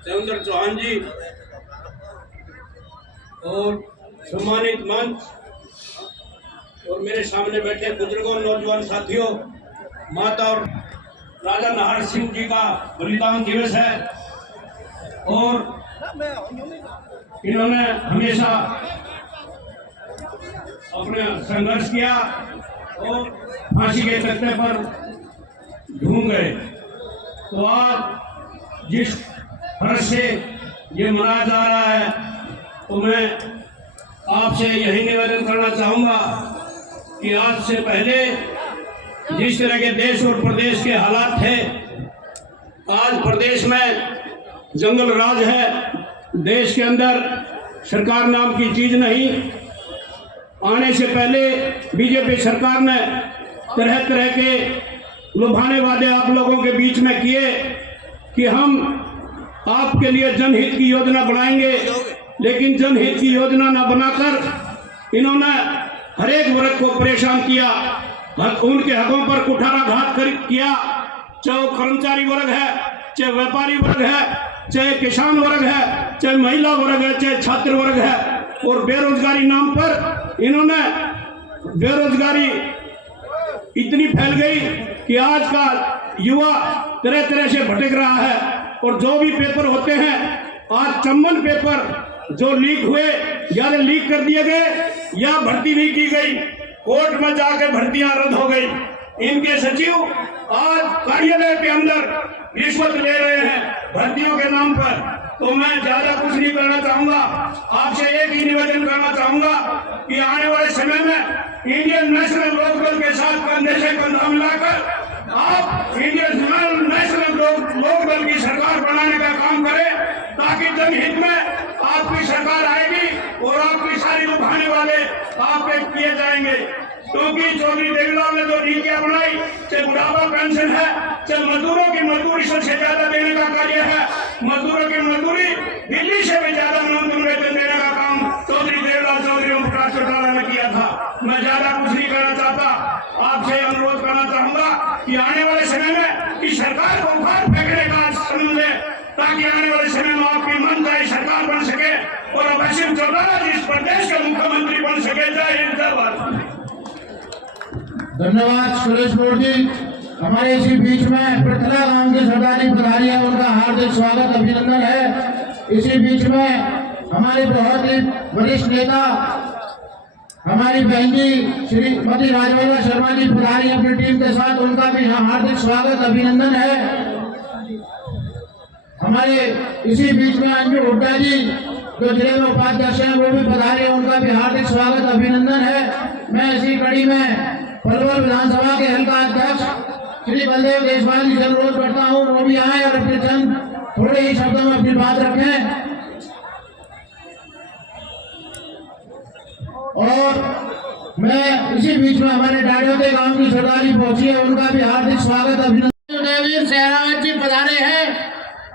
चंद्र चौहान जी और सम्मानित मंच और मेरे सामने बैठे बुजुर्गों, नौजवान साथियों, माता और राजा नाहर सिंह जी का बलिदान दिवस है और इन्होंने हमेशा अपना संघर्ष किया और फांसी के तख्ते पर झूम गए। तो आज जिस फर्ज से ये मनाया जा रहा है, तो मैं आपसे यही निवेदन करना चाहूँगा कि आज से पहले जिस तरह के देश और प्रदेश के हालात थे, आज प्रदेश में जंगल राज है, देश के अंदर सरकार नाम की चीज नहीं। आने से पहले बीजेपी सरकार ने तरह तरह के लुभाने वादे आप लोगों के बीच में किए कि हम आपके लिए जनहित की योजना बनाएंगे, लेकिन जनहित की योजना न बनाकर इन्होंने हर एक वर्ग को परेशान किया, उनके हकों पर कुठाराघात किया। चाहे वो कर्मचारी वर्ग है, चाहे व्यापारी वर्ग है, चाहे किसान वर्ग है, चाहे महिला वर्ग है, चाहे छात्र वर्ग है। और बेरोजगारी नाम पर इन्होंने बेरोजगारी इतनी फैल गई कि आज का युवा तरह तरह से भटक रहा है। और जो भी पेपर होते हैं, आज 54 पेपर जो लीक हुए, या लीक कर दिए गए या भर्ती नहीं की गई, कोर्ट में जाकर भर्तियां रद्द हो गई। इनके सचिव आज कार्यालय के अंदर रिश्वत ले रहे हैं भर्तियों के नाम पर। तो मैं ज्यादा कुछ नहीं करना चाहूंगा, आपसे एक ही निवेदन करना चाहूंगा कि आने वाले समय में इंडियन नेशनल लोकदल के साथ कंधे से कंधा मिलाकर आप इंडियन नेशनल लोकदल की सरकार बनाने का काम करें, ताकि जनहित में आपकी सरकार आएगी और आपकी सारी लुभाने वाले आप पे किए जाएंगे। क्योंकि चौधरी देवीलाल ने जो नीतियां बनाई, चाहे बुढ़ापा पेंशन है, चाहे मजदूरों की मजदूरी सबसे ज्यादा देने का कार्य है, मजदूरों की मजदूरी दिल्ली से भी ज्यादा न्यूनतम वेतन देने का काम चौधरी देवीलाल चौधरी ओम प्रकाश चौटाला ने किया था। मैं ज्यादा कुछ नहीं करना चाहता, आपसे अनुरोध करना चाहूंगा कि आने वाले समय में इस सरकार को उखाड़ फेंकने का समय दे, ताकि आने वाले समय में आपकी मनचाही सरकार बन सके और अवश्य चौटाला जी इस प्रदेश के मुख्यमंत्री बन सके। जय हिंद, जय भारत। धन्यवाद सुरेश गौड़ जी। हमारे इसी बीच में पृथला गांव के सरदारी पधारी है, उनका हार्दिक स्वागत अभिनंदन है। इसी बीच में हमारे बहुत ही वरिष्ठ नेता हमारी बहन जी श्रीमती राजबाला शर्मा जी पधारी अपनी टीम के साथ, उनका भी हार्दिक स्वागत अभिनंदन है। हमारे इसी बीच में अंजू हुड्डा जी जो जिले में उपाध्यक्ष हैं, वो भी पधारे, उनका भी हार्दिक स्वागत अभिनंदन है। मैं इसी कड़ी में पलवल विधानसभा के हल्का अध्यक्ष श्री बलदेव देशवाल जी से अनुरोध करता हूँ, वो भी आए और अपने चंद थोड़े ही शब्दों में अपनी बात रखें। और मैं इसी बीच में हमारे डाडियोते गांव की सरदारी पहुंची है, उनका भी हार्दिक स्वागत अभिनंदन। देवीर सहरावत जी पधारे हैं,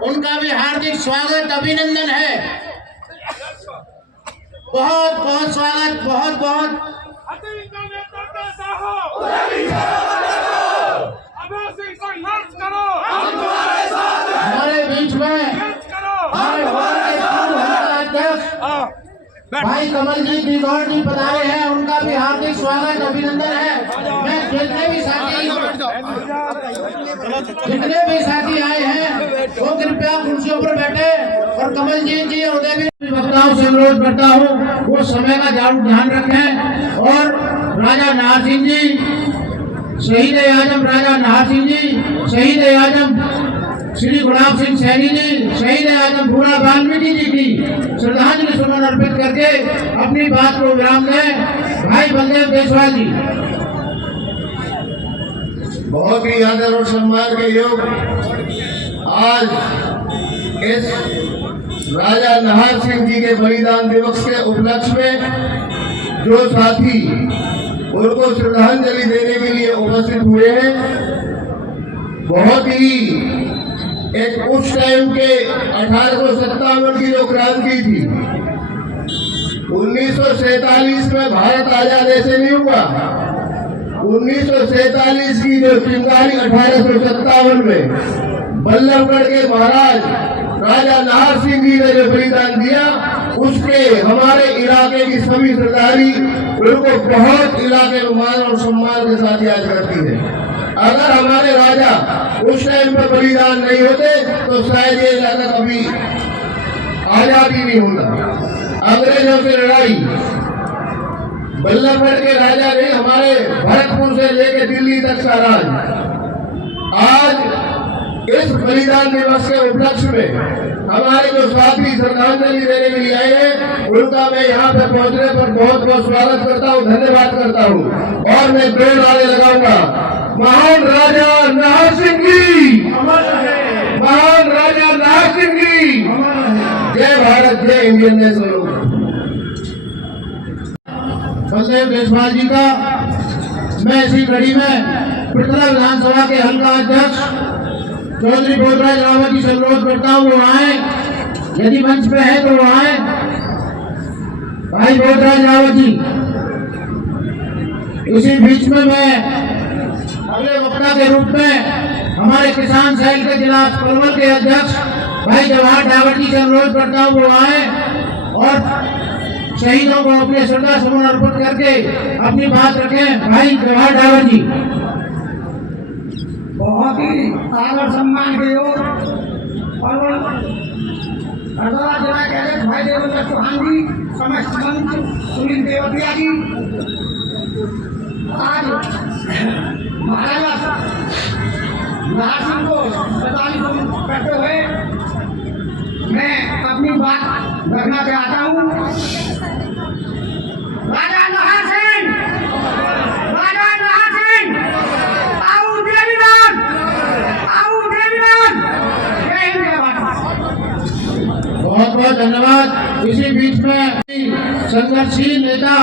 उनका भी हार्दिक स्वागत अभिनंदन है। बहुत बहुत स्वागत, बहुत बहुत। हमारे बीच में भाई कमलजीत बिगौर जी पधारे हैं, उनका भी हार्दिक स्वागत अभिनंदन है। मैं जितने भी साथी आए हैं वो कृपया कुर्सियों पर बैठे और कमलजीत जी और देवी वक्ताओं से अनुरोध करता हूँ वो समय का ध्यान रखें। और राजा नाहर सिंह जी, शहीद आजम राजा नाहर सिंह जी, शहीद आजम श्री गुलाब सिंह सैनी जी, शहीद आजम भूरा वाल्मीकि जी की श्रद्धांजलि सुमन अर्पित करके अपनी बात को विराम दें। भाई बलदेव देशवाल जी। बहुत ही आदर और सम्मान के योग आज इस राजा नाहर सिंह जी के बलिदान दिवस के उपलक्ष्य में जो साथी उनको श्रद्धांजलि देने के लिए उपस्थित हुए हैं, बहुत ही एक उस टाइम के 1857 की जो क्रांति थी, 1947 में भारत आजाद ऐसे नहीं हुआ। 1947 की जो चिंगारी 1857 में बल्लभगढ़ के महाराज राजा नाहर सिंह जी ने जो बलिदान दिया, उसके हमारे इलाके की सभी सरदारी उनको बहुत इलाके में मान और सम्मान के साथ याद करती है। अगर हमारे राजा उस टाइम पर बलिदान नहीं होते तो शायद ये इलाका कभी आजादी नहीं होता। अंग्रेजों से लड़ाई, बल्लभगढ़ के राजा ने हमारे भरतपुर से लेकर दिल्ली तक का राज। आज इस बलिदान दिवस के उपलक्ष्य में हमारे जो साथी श्रद्धांजलि देने के लिए आए हैं, उनका मैं यहाँ पे पहुँचने पर बहुत बहुत स्वागत करता हूँ, धन्यवाद करता हूँ। और मैं 2 नारे लगाऊंगा, महान राजा नाहर सिंह जी, महान राजा नाहर सिंह जी, जय भारत, जय इंडियन नेशनल। बलदेव देशपाल जी का मैं इसी कड़ी में पृथला विधानसभा के हल्का अध्यक्ष चौधरी बोधराज रावत जी से अनुरोध करता हूँ वो आए, यदि मंच पे है तो वो आए। भाई बोधराज रावत जी। इसी बीच में मैं अगले वक्ता के रूप में हमारे किसान सेल के जिला पलवल के अध्यक्ष भाई जवाहर डावर जी से अनुरोध करता हूँ वो आए और शहीदों को अपने श्रद्धा सुमन अर्पित करके अपनी बात रखें। भाई जवाहर डावर जी। बहुत ही आदर सम्मान के योग और हरदोला जिला कैडेट भाई देवेंद्र चौहान जी, समस्त मंच सुनील देवतिया जी, आज महाराजा नाहर सिंह को श्रद्धांजलि करते हुए मैं अपनी बात रखना चाहता हूँ। राजा नाहर सिंह, राजा नाहर सिंह, आओ देवीलाल, आओ देवीलाल, जय हिंद, जय भारत। बहुत बहुत धन्यवाद। इसी बीच में संघर्षशील नेता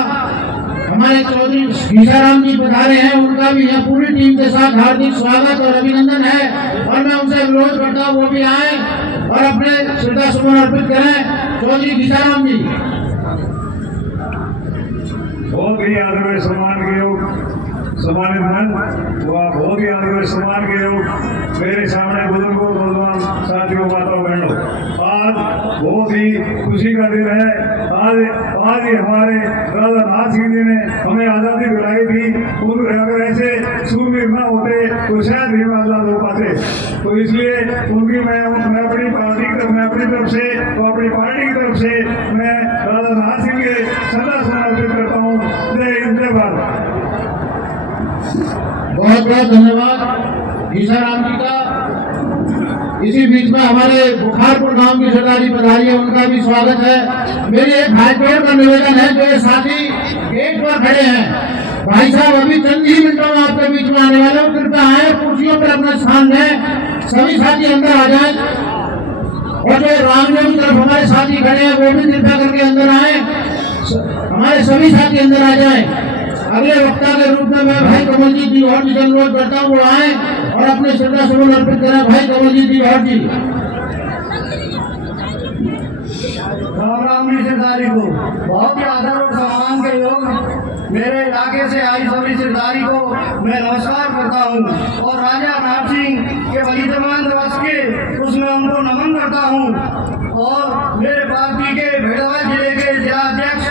हमारे चौधरी घीसाराम जी पधारे हैं, उनका भी यहाँ पूरी टीम के साथ हार्दिक स्वागत और अभिनंदन है और मैं उनसे अनुरोध करता हूँ वो भी आए और अपने श्रद्धा सुमन अर्पित करें। चौधरी घीसाराम जी। बहुत ही आदर व सम्मान के योग सम्मानित मन, वह बहुत ही आदर व सम्मान के योग मेरे सामने बुजुर्गों, नौजवान साथियों, माताओं, बहनों, आज बहुत ही खुशी का दिन है। आज ही हमारे राजा नाहर सिंह जी ने हमें आज़ादी दिलाई थी। अगर ऐसे सूरवीर न होते तो शायद ही हम आज़ाद हो पाते। तो इसलिए उनकी मैं अपनी पार्टी मैं अपनी तरफ से तो अपनी पार्टी की तरफ से मैं राजा नाहर सिंह के सदा समर्पित करता हूँ। जय हिंद, जय भारत। बहुत बहुत धन्यवाद घीसाराम जी का। इसी बीच में हमारे बुखारपुर गांव की सरदारी पधारी है, उनका भी स्वागत है। मेरी एक हाईकोर्ट का निवेदन है, जो ये साथी गेट पर खड़े हैं, भाई साहब अभी चंद ही मिनटों में आपके बीच में आने वाले हैं, कृपया आए, कुर्सियों पर अपना स्थान लें, सभी साथी अंदर आ जाएं और जो रामदेव की तरफ हमारे साथी खड़े हैं वो भी कृपया करके अंदर आए, हमारे सभी साथी अंदर आ जाएं। अगले वक्ता के रूप में मैं भाई कमलजीत जी और जी से अनुरोध करता हूँ वो आए और अपने श्रद्धा सुमन अर्पित करें। भाई कमलजीत जी और जी। राम राम जी सरदारी को बहुत ही आदर और सम्मान के योग मेरे इलाके से आई सभी सरदारी को मैं नमस्कार करता हूँ और राजा नाहर सिंह के बलिदान दिवस के उसमें उनको नमन करता हूँ। और मेरे पार्टी के भेड़ावा जिले के जिला अध्यक्ष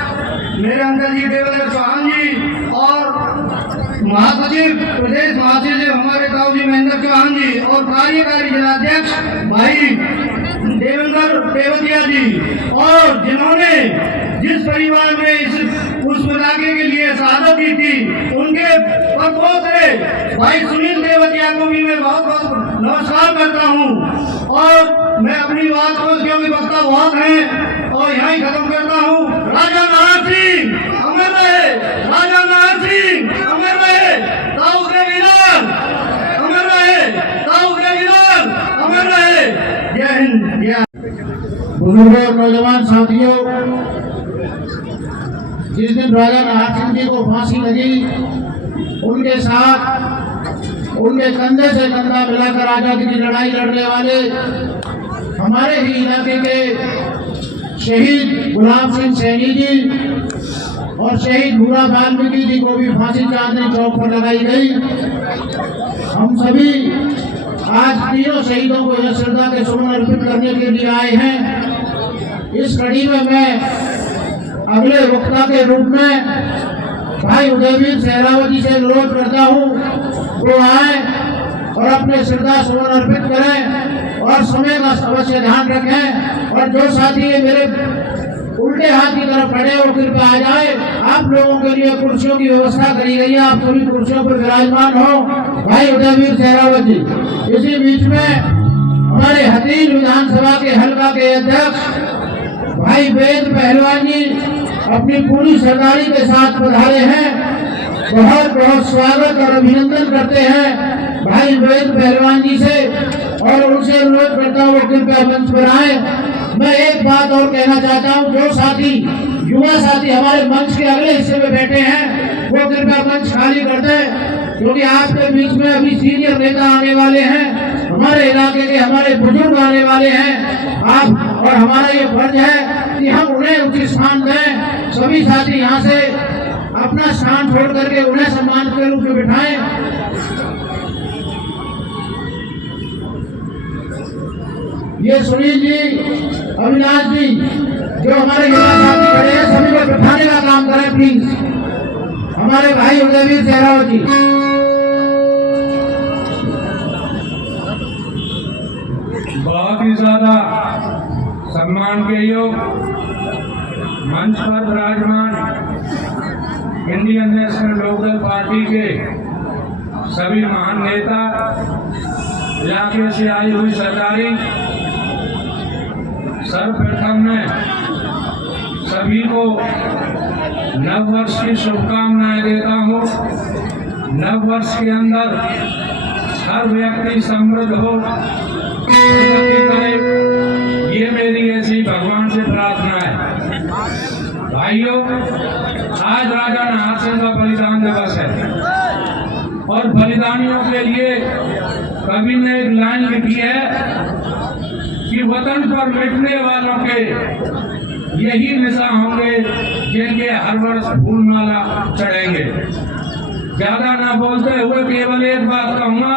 मेरे अंकल जी देवेंद्र चौहान जी और महासचिव प्रदेश महासचिव हमारे ताऊ जी महेंद्र चौहान जी और कार्यकारी जिलाध्यक्ष भाई देवेंद्र देवतिया जी और जिन्होंने जिस परिवार में उस इलाके के लिए शहादत दी थी उनके पदों से भाई सुनील देवतिया को भी मैं बहुत बहुत नमस्कार करता हूँ। और मैं अपनी बात को क्योंकि वक्ता बहुत है और यहाँ ही खत्म करता हूँ। राजा नाहर सिंह अमर रहे, राजा नाहर सिंह अमर रहे, ताऊ देवीलाल अमर रहे, ताऊ देवीलाल अमर रहे। जय हिंद, जय। बुजुर्गों और नौजवान साथियों, जिस दिन राजा नाहर सिंह जी को फांसी लगी, उनके साथ उनके कंधे से कंधा मिलाकर आजादी की लड़ाई लड़ने वाले हमारे ही इलाके के शहीद गुलाम सिंह सैनी जी और शहीद भूरा वाल्मीकि जी को भी फांसी चांदनी चौक पर लगाई गई। हम सभी आज तीनों शहीदों को यह श्रद्धा के सुमन अर्पित करने के लिए आए हैं। इस कड़ी में मैं अगले वक्ता के रूप में भाई उदयवीर सहरावती से अनुरोध करता हूँ वो आए और अपने श्रद्धा सुमन अर्पित करें और समय का अवश्य ध्यान रखें। और जो साथी मेरे उल्टे हाथ की तरफ खड़े हो कृपया आ जाए। आप लोगों के लिए कुर्सियों की व्यवस्था करी गई है, आप सभी कुर्सियों पर विराजमान हो। भाई उदयवीर सहरावती। इसी बीच में हमारे हथीन विधानसभा के हल्का के अध्यक्ष भाई वेद पहलवान जी अपनी पूरी सरदारी के साथ पधारे हैं। बहुत बहुत स्वागत और अभिनंदन करते हैं भाई वेद पहलवान जी से और उनसे अनुरोध करता हूँ कृपया मंच पर आए। मैं एक बात और कहना चाहता हूँ, जो साथी युवा साथी हमारे मंच के अगले हिस्से में बैठे हैं वो कृपया मंच खाली कर दें, क्योंकि आपके बीच में अभी सीनियर नेता आने वाले हैं, हमारे इलाके के हमारे बुजुर्ग आने वाले हैं। आप और हमारा ये फर्ज है कि हम उन्हें उचित स्थान दें। सभी साथी यहाँ से अपना स्थान छोड़ करके उन्हें सम्मान के रूप में बिठाएं। ये सुनील जी, अविनाश जी, जो हमारे युवा साथी खड़े हैं, सभी को बिठाने का काम करें प्लीज। हमारे भाई उदयवीर सहरावती। बहुत ही ज्यादा सम्मान के योग मंच पर विराजमान इंडियन नेशनल लोकदल पार्टी के सभी महान नेता, इलाके से आई हुई सरदारी, सर्वप्रथम मैं सभी को नव वर्ष की शुभकामनाएं देता हूँ। नव वर्ष के अंदर हर व्यक्ति समृद्ध हो, उन्नति करे, ये मेरी ऐसी भगवान से प्रार्थना है। भाइयों, आज राजा नाहर सिंह का बलिदान दिवस है और बलिदानियों के लिए कवि ने एक लाइन लिखी है कि वतन पर मिटने वालों के यही निशा होंगे जिनके हर वर्ष फूल माला चढ़ेंगे। ज्यादा ना बोलते हुए केवल एक बात कहूँगा,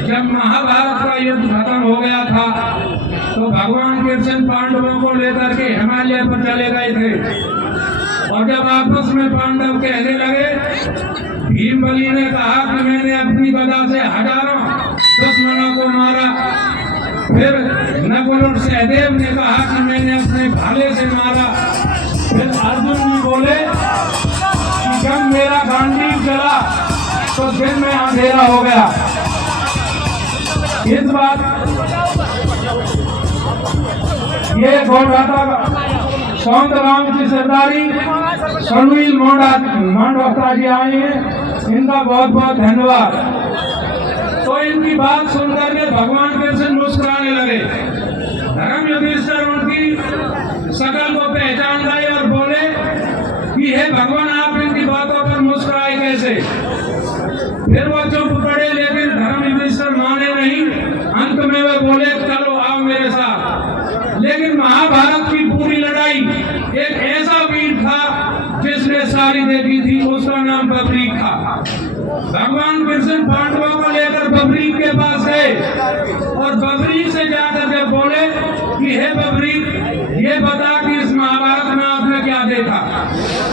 जब महाभारत का युद्ध खत्म हो गया था तो भगवान कृष्ण पांडवों को लेकर के हिमालय पर चले गए थे और जब आपस में पांडव कहने लगे, भीमबली ने कहा कि मैंने अपनी गदा से हजारों दुश्मनों को मारा, फिर नकुल और सहदेव ने कहा कि मैंने अपने भाले से मारा, फिर अर्जुन जी बोले कि जब मेरा गांडीव जला तो दिन में अंधेरा हो गया। इस बात ये घोड़ाता सौंद राम की सरदारी सुनील मांडोत्रा जी आए हैं, इनका बहुत बहुत धन्यवाद। तो इनकी बात सुनकर के भगवान कृष्ण मुस्कुराने लगे। धर्म युधिष्ठिर उनकी शकल को पहचान गए और बोले कि हे भगवान, आप इनकी बातों पर मुस्कुराए कैसे? फिर वो चुप पड़े, लेकिन धर्म युधिष्ठिर माने नहीं। अंत में वे बोले, चलो आओ मेरे साथ। लेकिन महाभारत की पूरी लड़ाई एक ऐसा वीर था जिसने सारी देखी थी, उसका नाम बबरीक था। भगवान कृष्ण पांडवों को लेकर बबरीक के पास गए और बबरीक से जाकर के बोले कि हे बबरीक, ये बता कि इस महाभारत में आपने क्या देखा?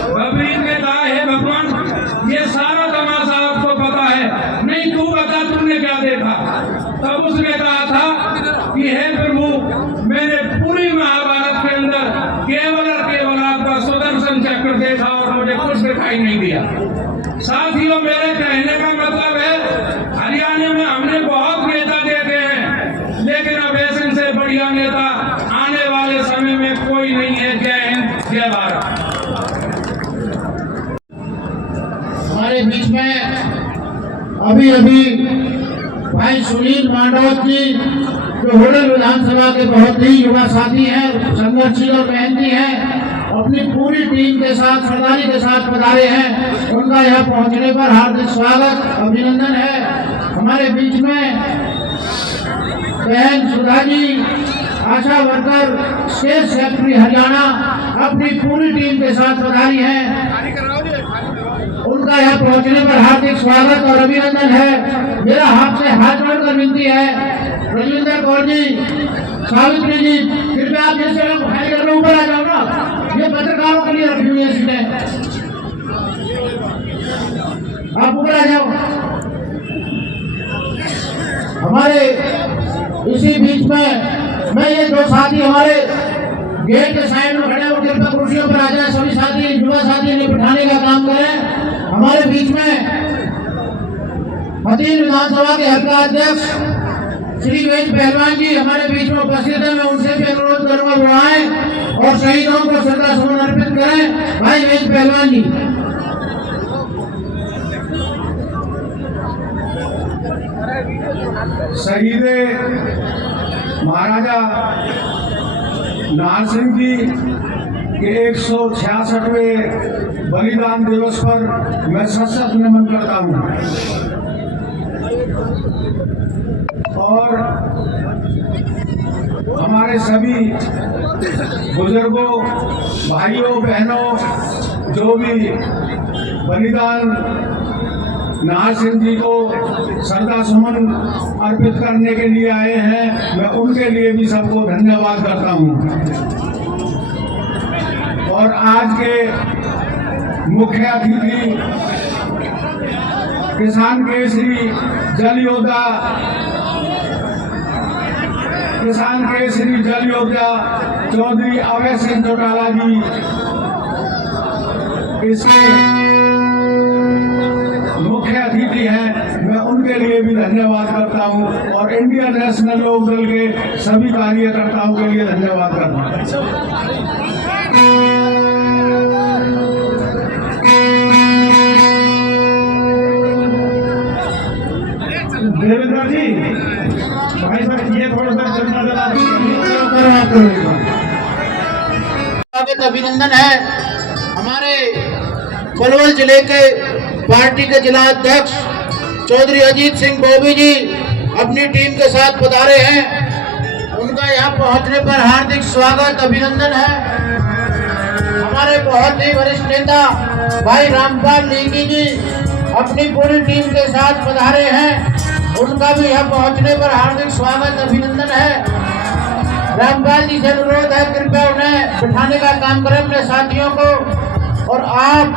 बबरीक ने कहा, हे भगवान, ये सारा तमाशा आपको पता है, नहीं तू बता तुमने क्या देखा? तब उसने कहा था कि हे प्रभु, मैंने पूरी महाभारत के अंदर केवल और केवल आपका सुदर्शन चक्र देखा और मुझे कुछ दिखाई नहीं दिया। साथियों, मेरे कहने का मतलब है, हरियाणा में हमने बहुत नेता देखे हैं, लेकिन अब ऐसे से बढ़िया नेता आने वाले समय में कोई नहीं है। जय हिंद, जय भारत। हमारे बीच में अभी अभी भाई सुनील मांडवत जी, जो होडल विधानसभा के बहुत ही युवा साथी हैं, संघर्षशील और मेहनती हैं, अपनी पूरी टीम के साथ, सरदारी के साथ पधारे हैं। उनका यहाँ पहुँचने पर हार्दिक स्वागत, अभिनंदन है। हमारे बीच में बहन सुधा जी, आशा वर्कर, स्टेट सेक्रेटरी हरियाणा, अपनी पूरी टीम के साथ पधारी हैं। उनका यहाँ पहुँचने पर हार्दिक स्वागत और अभिनंदन है। मेरा आपसे हाथ जोड़कर विनती है, रजविंदर कौर जी, सावित्री जी, कृपया आप जैसे लोग खाली करके ऊपर आ जाओ ना, ये पत्रकारों के लिए रखी हुई है सीटें, आप ऊपर आ जाओ। हमारे इसी बीच में मैं ये दो साथी हमारे गेट के साइड में खड़े होकर कृपया कुर्सियों पर आ जाए, सभी साथी युवा साथी इन्हें बिठाने का काम करें। हमारे बीच में हथीन विधानसभा के हल्का अध्यक्ष श्री वेद पहलवान जी हमारे बीच में उपस्थित है। मैं उनसे भी अनुरोध करूंगा वो आए और शहीदों को श्रद्धा सुमन अर्पित करें। भाई वेद पहलवान जी। शहीद महाराजा नाहर सिंह जी के 166वें बलिदान दिवस पर मैं सशक्त नमन करता हूँ और हमारे सभी बुजुर्गों, भाइयों, बहनों जो भी बलिदान नाहर सिंह जी को श्रद्धा सुमन अर्पित करने के लिए आए हैं, मैं उनके लिए भी सबको धन्यवाद करता हूं। और आज के मुख्य अतिथि किसान केसरी जल योद्धा, चौधरी अभय सिंह चौटाला जी, इसके मुख्य अतिथि हैं, मैं उनके लिए भी धन्यवाद करता हूं और इंडियन नेशनल लोक दल के सभी कार्यकर्ताओं के लिए धन्यवाद करता हूं। देवेंद्र जी, भाई साहब ये थोड़ा सा चलना अभिनंदन है। हमारे पलवल जिले के पार्टी के जिला अध्यक्ष चौधरी अजीत सिंह बॉबी जी अपनी टीम के साथ पधारे हैं, उनका यहाँ पहुँचने पर हार्दिक स्वागत अभिनंदन है। हमारे बहुत ही वरिष्ठ नेता भाई रामपाल लीगी जी अपनी पूरी टीम के साथ पधारे हैं, उनका भी यहाँ पहुँचने पर हार्दिक स्वागत अभिनंदन है। रामपाल जी से अनुरोध है कृपया उन्हें बिठाने का काम करें अपने साथियों को और आप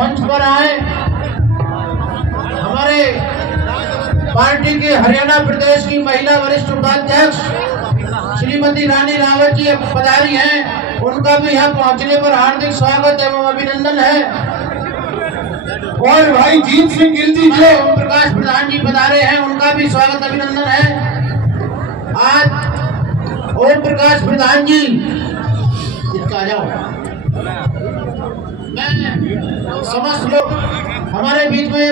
मंच पर आए। हमारे पार्टी के हरियाणा प्रदेश की महिला वरिष्ठ उपाध्यक्ष श्रीमती रानी रावत जी पधारी हैं, उनका भी यहाँ पहुँचने पर हार्दिक स्वागत एवं अभिनंदन है। और भाई जीत सिंह गिल जी जो ओम प्रकाश प्रधान जी पधारे हैं, उनका भी स्वागत अभिनंदन है। आज ओम प्रकाश प्रधान जी आ जाओ, मैं समस्त लोग हमारे बीच में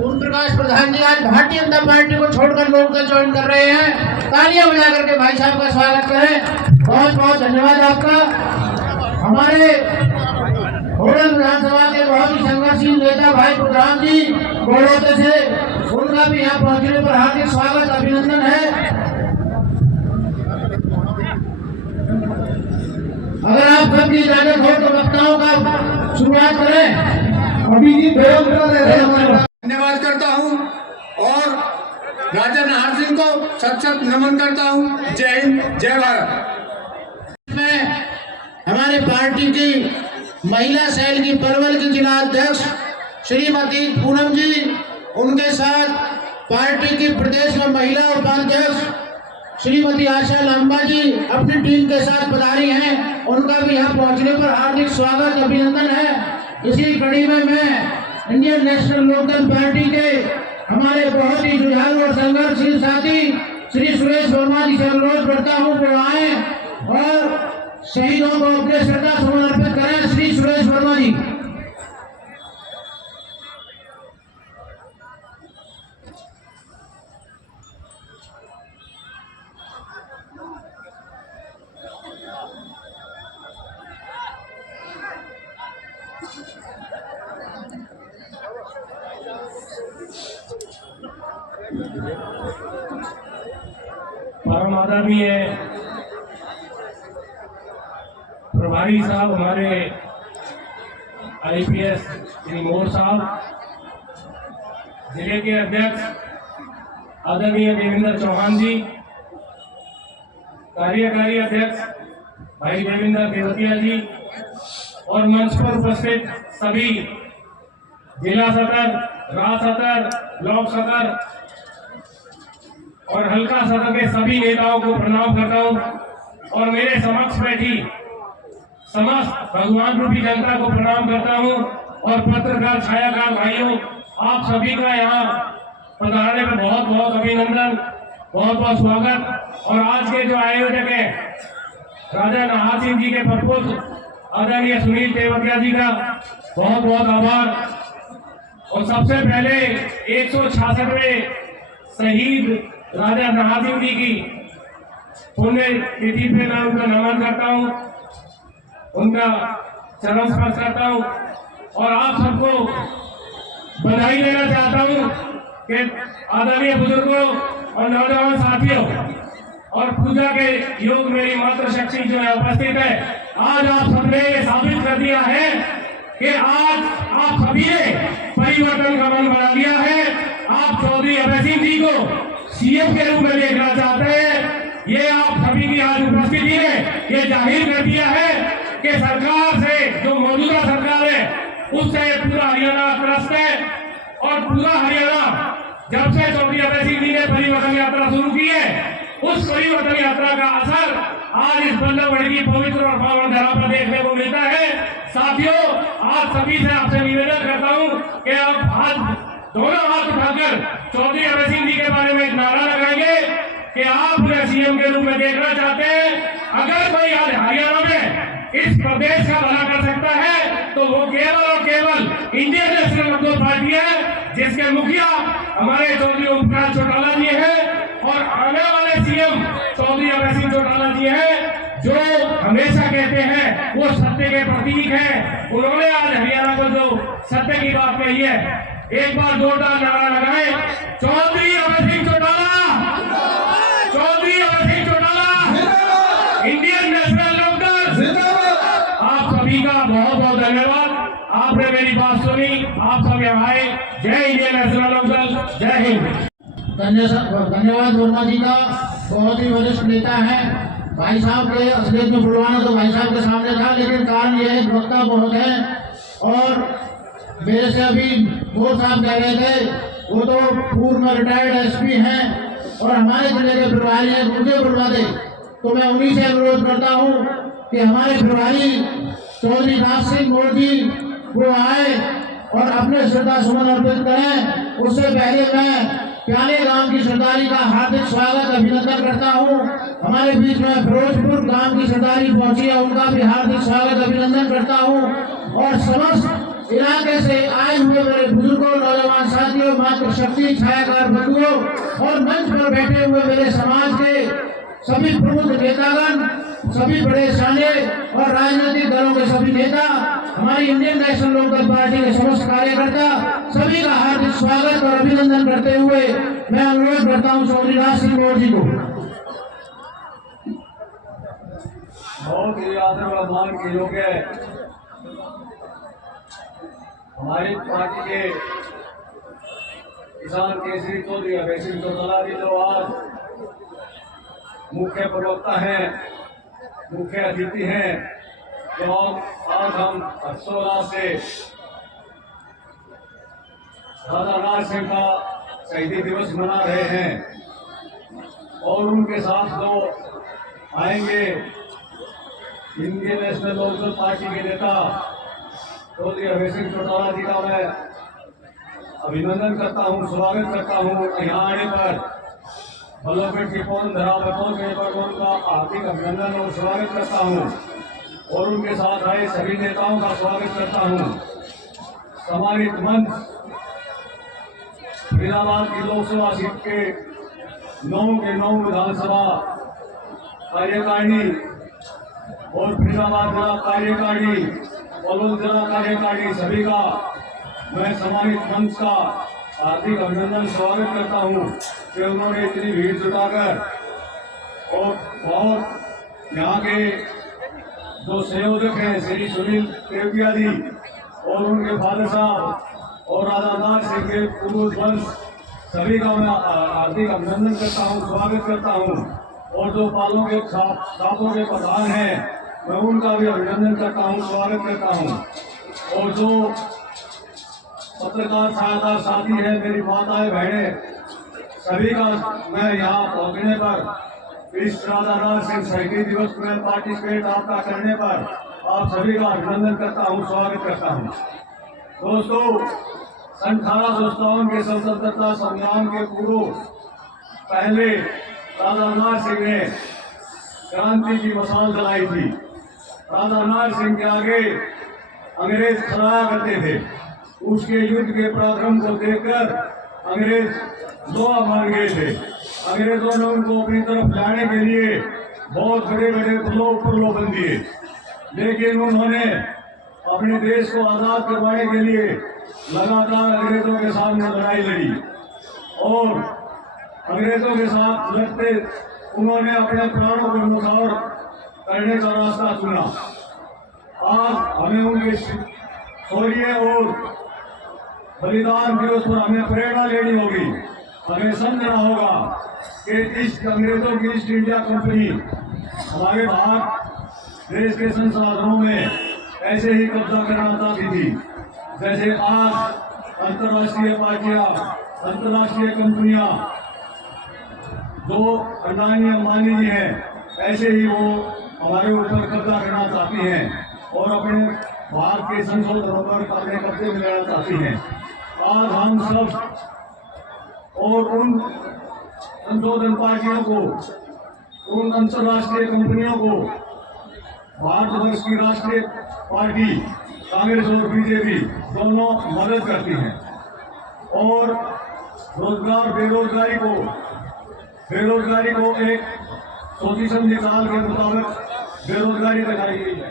ओम प्रकाश प्रधान जी आज भारतीय जनता पार्टी को छोड़कर लोकदल ज्वाइन कर रहे हैं। तालियां बजा करके भाई साहब का स्वागत करें। बहुत बहुत धन्यवाद आपका। हमारे होडल विधानसभा के बहुत ही संघर्षशील नेता भाई बुधराम जी बड़ौदा से, उनका भी यहाँ पहुँचने पर हार्दिक स्वागत अभिनंदन है। अगर आप सबकी इजाजत हो तो वक्ताओं का शुरुआत करें। अभी जी धन्यवाद करता हूं और राजा नाहर सिंह को सत नमन करता हूं। जय हिंद, जय भारत। मैं हमारे पार्टी की महिला सेल की पलवल की जिला अध्यक्ष श्रीमती पूनम जी, उनके साथ पार्टी की प्रदेश में महिला उपाध्यक्ष श्रीमती आशा लांबा जी अपनी टीम के साथ पधारी हैं, उनका भी यहाँ पहुँचने पर हार्दिक स्वागत अभिनंदन है। इसी कड़ी में मैं इंडियन नेशनल लोकदल पार्टी के हमारे बहुत ही जुझारू और संघर्षशील साथी श्री सुरेश वर्मा जी से अनुरोध करता हूँ वो आए और शहीदों को अपने श्रद्धा सुमन अर्पित करें। श्री सुरेश वर्मा जी। परम आदरणीय प्रभारी साहब हमारे IPS श्री मोर साहब, जिले के अध्यक्ष आदरणीय देवेंद्र चौहान जी, कार्यकारी अध्यक्ष भाई देवेंद्र देवतिया जी और मंच पर उपस्थित सभी जिला सदर, राज सदर, ब्लॉक सदर और हल्का सदर के सभी नेताओं को प्रणाम करता हूं और मेरे समक्ष बैठी समस्त भगवान रूपी जनता को प्रणाम करता हूं और पत्रकार छायाकार भाइयों, आप सभी का यहाँ पधारने में बहुत बहुत अभिनंदन, बहुत बहुत स्वागत। और आज के जो आयोजक है राजा नाहर सिंह जी के प्रपुत्र आदरणीय सुनील तेवतिया जी का बहुत बहुत आभार। और सबसे पहले 166वें शहीद राजा नाहर सिंह जी की पुण्य तिथि पे मैं उनका नमन करता हूँ, उनका चरण स्पर्श करता हूँ और आप सबको बधाई देना चाहता हूँ कि आदरणीय बुजुर्गों और नौजवान साथियों और पूजा के योग मेरी मातृशक्ति जो है उपस्थित है, आज आप सबने ये साबित कर दिया है कि आज आप सभी ने परिवर्तन का मन बना लिया है। आप चौधरी अभय सिंह जी को सीएम के रूप में देखना चाहते हैं। ये आप सभी की आज उपस्थिति ने ये जाहिर कर दिया है कि सरकार से, जो मौजूदा सरकार है, उससे पूरा हरियाणा त्रस्त है और पूरा हरियाणा जब से चौधरी अभय सिंह जी ने परिवर्तन यात्रा शुरू की है, उस परिवर्तन यात्रा का असर आज इस बल्लभगढ़ की पवित्र और पावन धरा पर देखने को मिलता है। साथियों, आज सभी से आपसे निवेदन करता हूं कि आप हाथ दोनों हाथ उठाकर चौधरी अभय सिंह जी के बारे में एक नारा लगाएंगे कि आप उन्हें सीएम के रूप में देखना चाहते हैं। अगर कोई आज हरियाणा में इस प्रदेश का भला कर सकता है तो वो केवल और केवल इंडियन नेशनल लोकदल पार्टी है, जिसके मुखिया हमारे चौधरी ओमप्रकाश चौटाला जी हैं और आने वाले सीएम चौधरी अभय सिंह चौटाला जी हैं, जो हमेशा कहते हैं वो सत्य के प्रतीक हैं। उन्होंने आज हरियाणा को जो सत्य की बात कही है, एक बार जोरदार नारा लगाए, चौधरी अभय सिंह चौटाला, चौधरी अभय सिंह चौटाला, इंडियन नेशनल लोकदल। आप सभी का बहुत बहुत धन्यवाद, आपने मेरी बात सुनी, आप सब यहाँ आए। जय इंडियन नेशनल लोकदल, जय हिंद। धन्यवाद वर्मा जी का, बहुत ही वरिष्ठ नेता है। भाई साहब के असलियत में बुलवाना तो भाई साहब के सामने था, लेकिन कारण यह है वक्ता बहुत है और मेरे से अभी बोर साहब कह रहे थे, वो तो पूर्व में रिटायर्ड एसपी हैं और हमारे जिले के प्रभारी हैं, मुझे बुलवा दे। तो मैं उन्हीं से अनुरोध करता हूँ कि हमारे प्रभारी चौधरी राज सिंह मोर जी वो आए और अपने श्रद्धा सुमन अर्पित करें। उससे पहले मैं प्याले गांव की सरदारी का हार्दिक स्वागत अभिनंदन करता हूं। हमारे बीच में फिरोजपुर गांव की सरदारी पहुंची है, उनका भी हार्दिक स्वागत अभिनंदन करता हूं और समस्त इलाके से आए हुए मेरे बुजुर्गों, नौजवान साथियों, मातृशक्ति छायाकार बंधुओं और मंच पर बैठे हुए मेरे समाज के सभी प्रमुख नेतागण, सभी बड़े साने और राजनीतिक दलों के सभी नेता, हमारी इंडियन नेशनल लोकदल पार्टी के समस्त कार्यकर्ता, सभी का हार्दिक स्वागत और अभिनंदन करते हुए मैं अनुरोध करता हूं चौधरी राज सिंह मोर जी को। बहुत ही आदर व मान के योग्य हमारी पार्टी के किसान केसरी चौधरी अभय सिंह चौटाला जी, जो आज मुख्य प्रवक्ता हैं, मुख्य अतिथि हैं, तो आज हम हर्षोल्लास से राजा नाहर सिंह का शहीदी दिवस मना रहे हैं और उनके साथ जो आएंगे इंडियन नेशनल लोकदल पार्टी के नेता चौधरी अभय सिंह चौटाला जी का मैं अभिनंदन करता हूं, स्वागत करता हूं। यहाँ आने पर बल्लभगढ़ की पवन धरा पर पहुंचने पर उनका हार्दिक अभिनंदन और स्वागत करता हूं और उनके साथ आए सभी नेताओं का स्वागत करता हूं। सम्मानित मंच, फरीदाबाद की लोकसभा सीट के 9 विधानसभा कार्यकारिणी और फरीदाबाद जिला कार्यकारिणी, पलवल जिला कार्यकारिणी, सभी का मैं सम्मानित मंच का हार्दिक अभिनंदन स्वागत करता हूं कि उन्होंने इतनी भीड़ जुटाकर और बहुत यहाँ के जो संयोजक हैं श्री सुनील तेवतिया जी और उनके फादर साहब और राजा नाथ सिंह के पूर्व वंश सभी का मैं हार्दिक अभिनंदन करता हूँ, स्वागत करता हूँ। और जो पालों के छापों के प्रधान हैं मैं उनका भी अभिनंदन करता हूँ, स्वागत करता हूँ। और जो पत्रकार सहायता साथी है, मेरी माताएं बहनें, सभी का मैं यहाँ पहुँचने पर, इस राजा नाथ सिंह शहीदी दिवस में पार्टिसिपेट आपका करने पर आप सभी का अभिनंदन करता हूँ, स्वागत करता हूँ। दोस्तों, सन 1857 के स्वतंत्रता संग्राम के पूर्व पहले राजा नाथ सिंह ने क्रांति की मशाल जलाई थी। राजा नाथ सिंह के आगे अंग्रेज खड़ा करते थे। उसके युद्ध के पराक्रम को देखकर अंग्रेज दुआ मान गए थे। अंग्रेजों ने उनको अपनी तरफ लाने के लिए बहुत बड़े बड़े प्रलोभन दिए, लेकिन उन्होंने अपने देश को आजाद करवाने के लिए लगातार अंग्रेजों के सामने लड़ाई लड़ी और अंग्रेजों के साथ लड़ते उन्होंने अपने प्राणों को न्यौछावर करने का रास्ता चुना। आज हमें उनके शौर्य और बलिदान दिवस पर हमें प्रेरणा लेनी होगी। हमें समझना होगा कि इस अंग्रेजों की ईस्ट इंडिया कंपनी हमारे भारत देश के संसाधनों में ऐसे ही कब्जा करना चाहती थी, जैसे आज अंतर्राष्ट्रीय पार्टियां, अंतर्राष्ट्रीय कंपनियां जो अडानी अंबानी जी हैं, ऐसे ही वो हमारे ऊपर कब्जा करना चाहती हैं और अपने भारत के संशोधनों पर अपने कब्जे में लेना चाहती हैं। आज हम सब और उन संशोधन पार्टियों को, उन अंतर्राष्ट्रीय कंपनियों को भारतवर्ष की राष्ट्रीय पार्टी कांग्रेस और बीजेपी दोनों मदद करती हैं और बेरोजगारी को एक 34 साल के मुताबिक बेरोजगारी दिखाई गई है।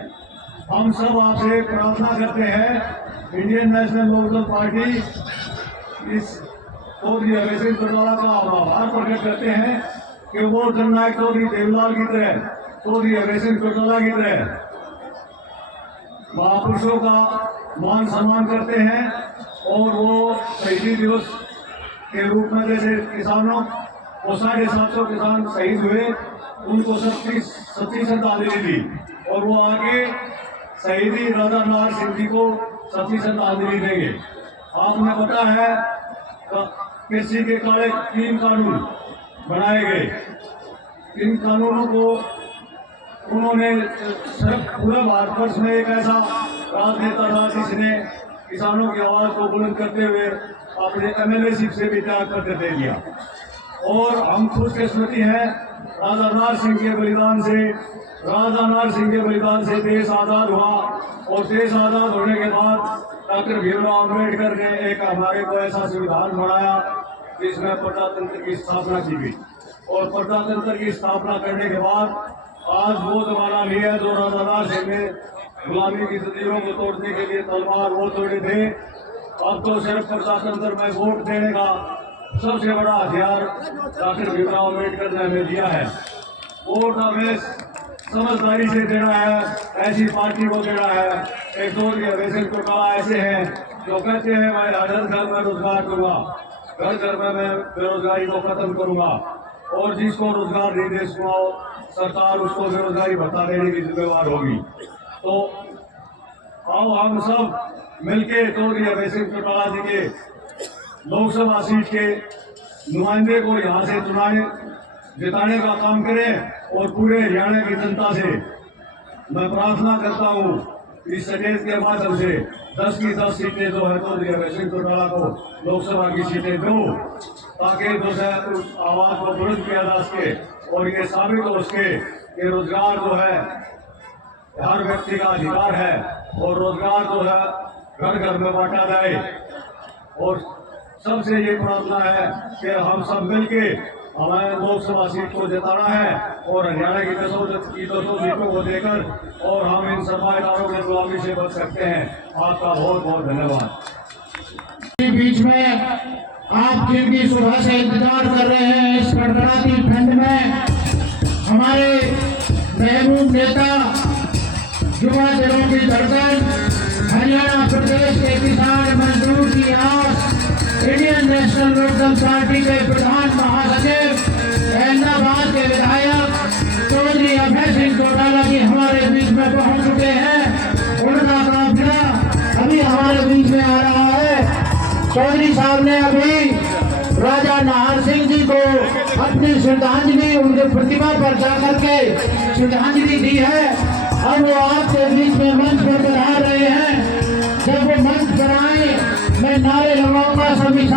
हम सब आपसे प्रार्थना करते हैं, इंडियन नेशनल लोकदल पार्टी इस चौधरी अभय सिंह चौटाला का आभार प्रकट करते हैं कि वो जननायक चौधरी देवलाल की तरह, चौधरी अभय सिंह चौटाला की तरह महापुरुषों का मान सम्मान करते हैं और वो शहीदी दिवस के रूप में जैसे किसानों को 750 किसान शहीद हुए, उनको सच्ची श्रद्धांजलि दी और वो आगे शहीदी राजा नाथ सिंह जी को सच्ची श्रद्धांजलि देंगे। आपने पता है कृषि के काले 3 कानून बनाए गए। इन कानूनों को उन्होंने सिर्फ पूरे भारतवर्ष में एक ऐसा राजनेता था जिसने किसानों की आवाज को बुलंद करते हुए अपने एमएलएशिप से भी त्याग पत्र दे दिया। और हम खुशकिस्मती हैं राजा नाथ सिंह के बलिदान से देश आजाद हुआ और देश आजाद होने के बाद डॉक्टर भीमराव अम्बेडकर ने एक हमारे को ऐसा संविधान बनाया जिसमें प्रजातंत्र की स्थापना की गई। और प्रजातंत्र की स्थापना करने के बाद आज वो जमाना नहीं है जो राजा नाथ सिंह ने गुलामी की जंजीरों को तोड़ने के लिए तलवार वो तोड़े थे। अब तो सिर्फ प्रजातंत्र में वोट देने का सबसे बड़ा हथियार डॉक्टर भीमराव अम्बेडकर ने हमें दिया है। वोट हमें समझदारी से देना है, ऐसी पार्टी को देना है। एक चौधरी अभय सिंह चौटाला ऐसे हैं जो कहते हैं मैं हर घर में रोजगार दूंगा, घर घर में मैं बेरोजगारी को खत्म करूंगा और जिसको रोजगार नहीं दे सरकार उसको बेरोजगारी भत्ता देने की जिम्मेवार होगी। तो आओ हम सब मिलके चौधरी अभय सिंह चौटाला जी के लोकसभा सीट के नुमाइंदे को यहाँ से जिताने का काम करें और पूरे हरियाणा की जनता से मैं प्रार्थना करता हूँ इस स्टेज के माध्यम से 10 की 10 सीटें जो है चौधरी अभय सिंह चौटाला को लोकसभा की सीटें दो, ताकि जो है उस आवाज को बुलंद किया जा सके और ये साबित हो सके कि रोजगार जो है हर व्यक्ति का अधिकार है और रोजगार जो है घर घर में बांटा जाए। और सबसे ये प्रार्थना है कि हम सब मिलके हमें लोकसभा सीट को जिताना है और हरियाणा की 200 सीटों को देकर और हम इन सरमाएदारों की गुलामी से बच सकते हैं। आपका बहुत बहुत धन्यवाद। बीच में आप जिनकी सुबह से इंतजार कर रहे हैं इस कड़कड़ाती ठंड में, हमारे महबूब नेता, युवा दिलों की धड़कन हरियाणा प्रदेश के किसान मजदूर की आस, इंडियन नेशनल लोकदल पार्टी के प्रधान महासचिव, अहमदाबाद के विधायक चौधरी अभय सिंह चौटाला जी हमारे बीच में पहुंच चुके हैं। उनका काफिला अभी हमारे बीच में आ रहा है। चौधरी साहब ने अभी राजा नाहर सिंह जी को अपनी श्रद्धांजलि उनके प्रतिमा पर जाकर के श्रद्धांजलि दी है। अब वो आपके बीच में मंच पर बढ़ा रहे हैं। जब वो मंच पर आए मैं नारे लगाऊंगा सभी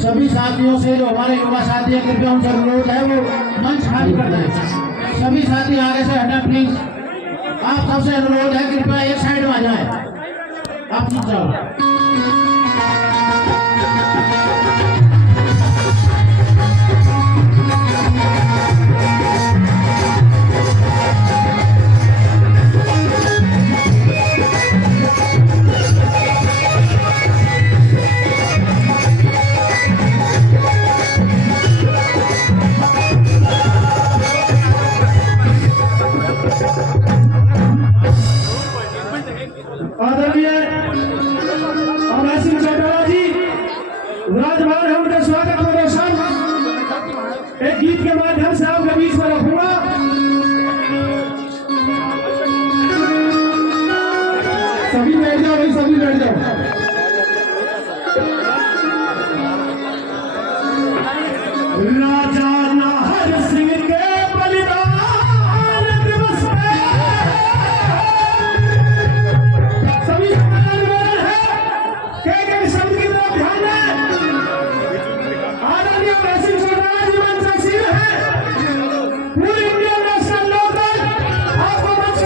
सभी साथियों से जो हमारे युवा साथी है कृपया उनसे अनुरोध है वो मंच खाली कर दें। सभी साथी आगे से हटें प्लीज। आप सबसे अनुरोध है कृपया एक साइड में आ जाए। आप जाओ। आदरणीय अभय सिंह चौटाला जी विराजमान है, उनके स्वागत में दर्शन एक गीत के माध्यम से आपके बीच में रखूंगा। सभी बैठ जाओ भाई, सभी बैठ जाओ। राजा नाहर सिंह के बलिदान दिवस पे सभी है शब्द की तरफ ध्यान दें। आदरणीय अभय सिंह चौटाला जी मंच है, पूरी इंडियन नेशनल लोकदल आपको मंच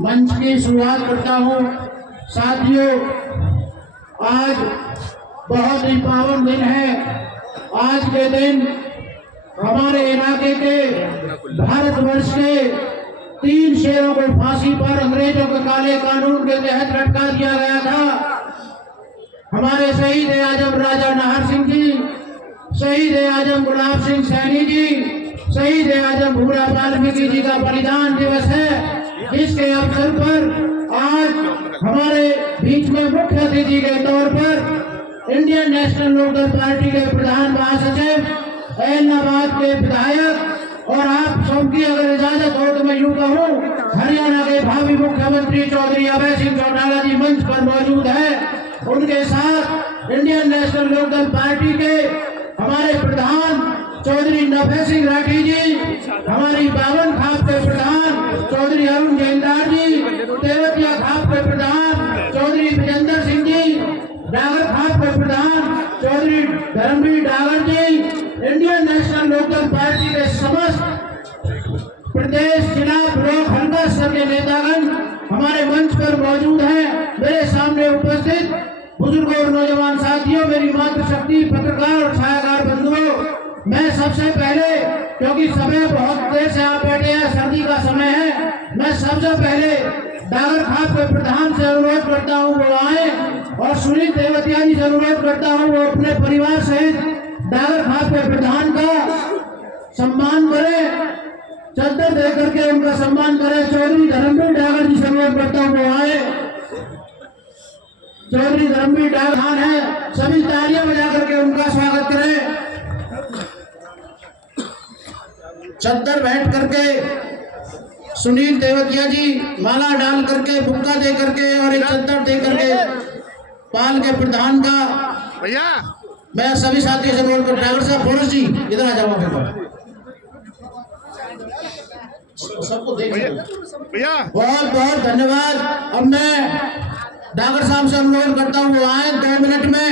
मंच की शुरुआत करता हूँ। साथियों, आज बहुत ही पावन दिन है। आज के दिन हमारे इलाके के भारतवर्ष के 3 शेरों को फांसी पर अंग्रेजों के काले कानून के तहत लटका दिया गया था। हमारे शहीद आजम राजा नाहर सिंह जी, शहीद आजम गुलाब सिंह सैनी जी, शहीद आजम भूरा वाल्मीकि जी का बलिदान दिवस है, जिसके अवसर पर आज हमारे बीच में मुख्य अतिथि के तौर पर इंडियन नेशनल लोकदल पार्टी के प्रधान महासचिव, ऐलनाबाद के विधायक और आप सबकी अगर इजाजत हो तो मैं यूं कहूं हरियाणा के भावी मुख्यमंत्री चौधरी अभय सिंह चौटाला जी मंच पर मौजूद है। उनके साथ इंडियन नेशनल लोकदल पार्टी के हमारे प्रधान चौधरी नफे सिंह राठी जी, हमारी बावन खाप के प्रधान चौधरी अरुण जैनदार जी, तेवतिया खाप के प्रधान चौधरी विजेंद्र सिंह जी, डागर खाप के प्रधान चौधरी धर्मवीर डागर जी, इंडियन नेशनल लोकदल पार्टी के समस्त प्रदेश जिला ब्लॉक हल्का स्तर के नेतागण हमारे मंच पर मौजूद हैं। मेरे सामने उपस्थित बुजुर्ग और नौजवान साथियों, मेरी मातृशक्ति पत्रकार और छायाकार बंधुओं, मैं सबसे पहले, क्योंकि समय बहुत देर से आप बैठे हैं, सर्दी का समय है, मैं सबसे पहले डागर खाप के प्रधान से अनुरोध करता हूँ वो आए और सुनील तेवतिया जी से अनुरोध करता हूँ वो अपने परिवार सहित डागर खाप के प्रधान का सम्मान करें, चद्दर दे करके उनका सम्मान करें। चौधरी धर्मवीर डागर जी से अनुरोध करता हूँ वो आए। चौधरी धर्मवीर डागर है, सभी तालियां बजा करके उनका स्वागत करें। चद्दर बैठ करके सुनील तेवतिया जी माला डाल करके, बुक्का दे करके और एक चद्दर दे करके पाल के प्रधान का भैया मैं सभी साथियों से अनुरोध कर, डागर साहब बोनस जी इधर आ जाओ सबको देख भैया, बहुत बहुत धन्यवाद। अब मैं डागर साहब से अनुरोध करता हूँ वो आए 2 मिनट में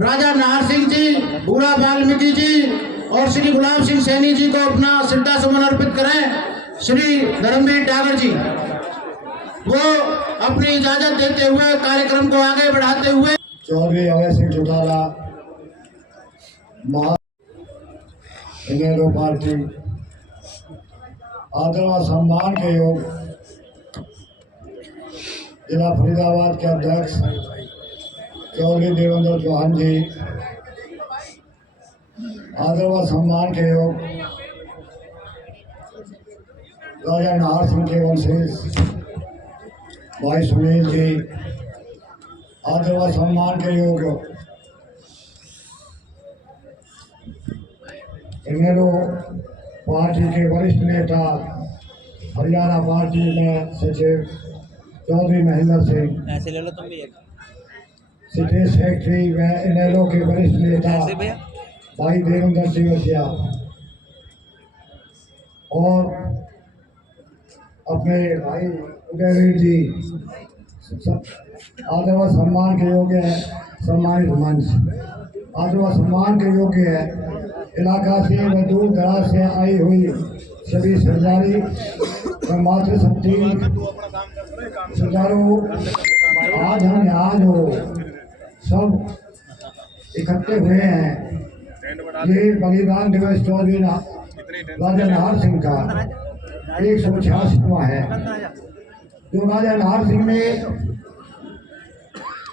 राजा नाहर सिंह जी, भूरा वाल्मीकि जी और श्री गुलाब सिंह सैनी जी को अपना श्रद्धा सुमन अर्पित करें। श्री धर्मवीर डागर जी वो अपनी इजाजत देते हुए कार्यक्रम को आगे बढ़ाते हुए चौधरी अभय सिंह चौटाला इंडियन पार्टी आदर व सम्मान के योग जिला फरीदाबाद के अध्यक्ष चौधरी देवेंद्र चौहान जी, आदर व सम्मान के योग राजा नाहर सिंह के वंशज भाई सुनील जी, आदर व सम्मान के योग इंडियन पार्टी के वरिष्ठ नेता हरियाणा पार्टी में सचिव चौधरी महेंद्र सिंह, ऐसे ले लो तुम भी एक सिटी सेक्रेटरी व इनेलो के वरिष्ठ नेता भाई देवेंद्र सिंह और अपने भाई उदयवीर जी, आदर व सम्मान के योग्य है सम्मानित मंच, आदर व सम्मान के योग्य है इलाका से व दूर दराज से आई हुई सभी सरदारी व मातृशक्ति सरदारों, आज हम यहाँ जो सब इकट्ठे हुए हैं, ये बलिदान दिवस चौधरी राजा नाहर सिंह का 186वां है। जो राजा नाहर सिंह ने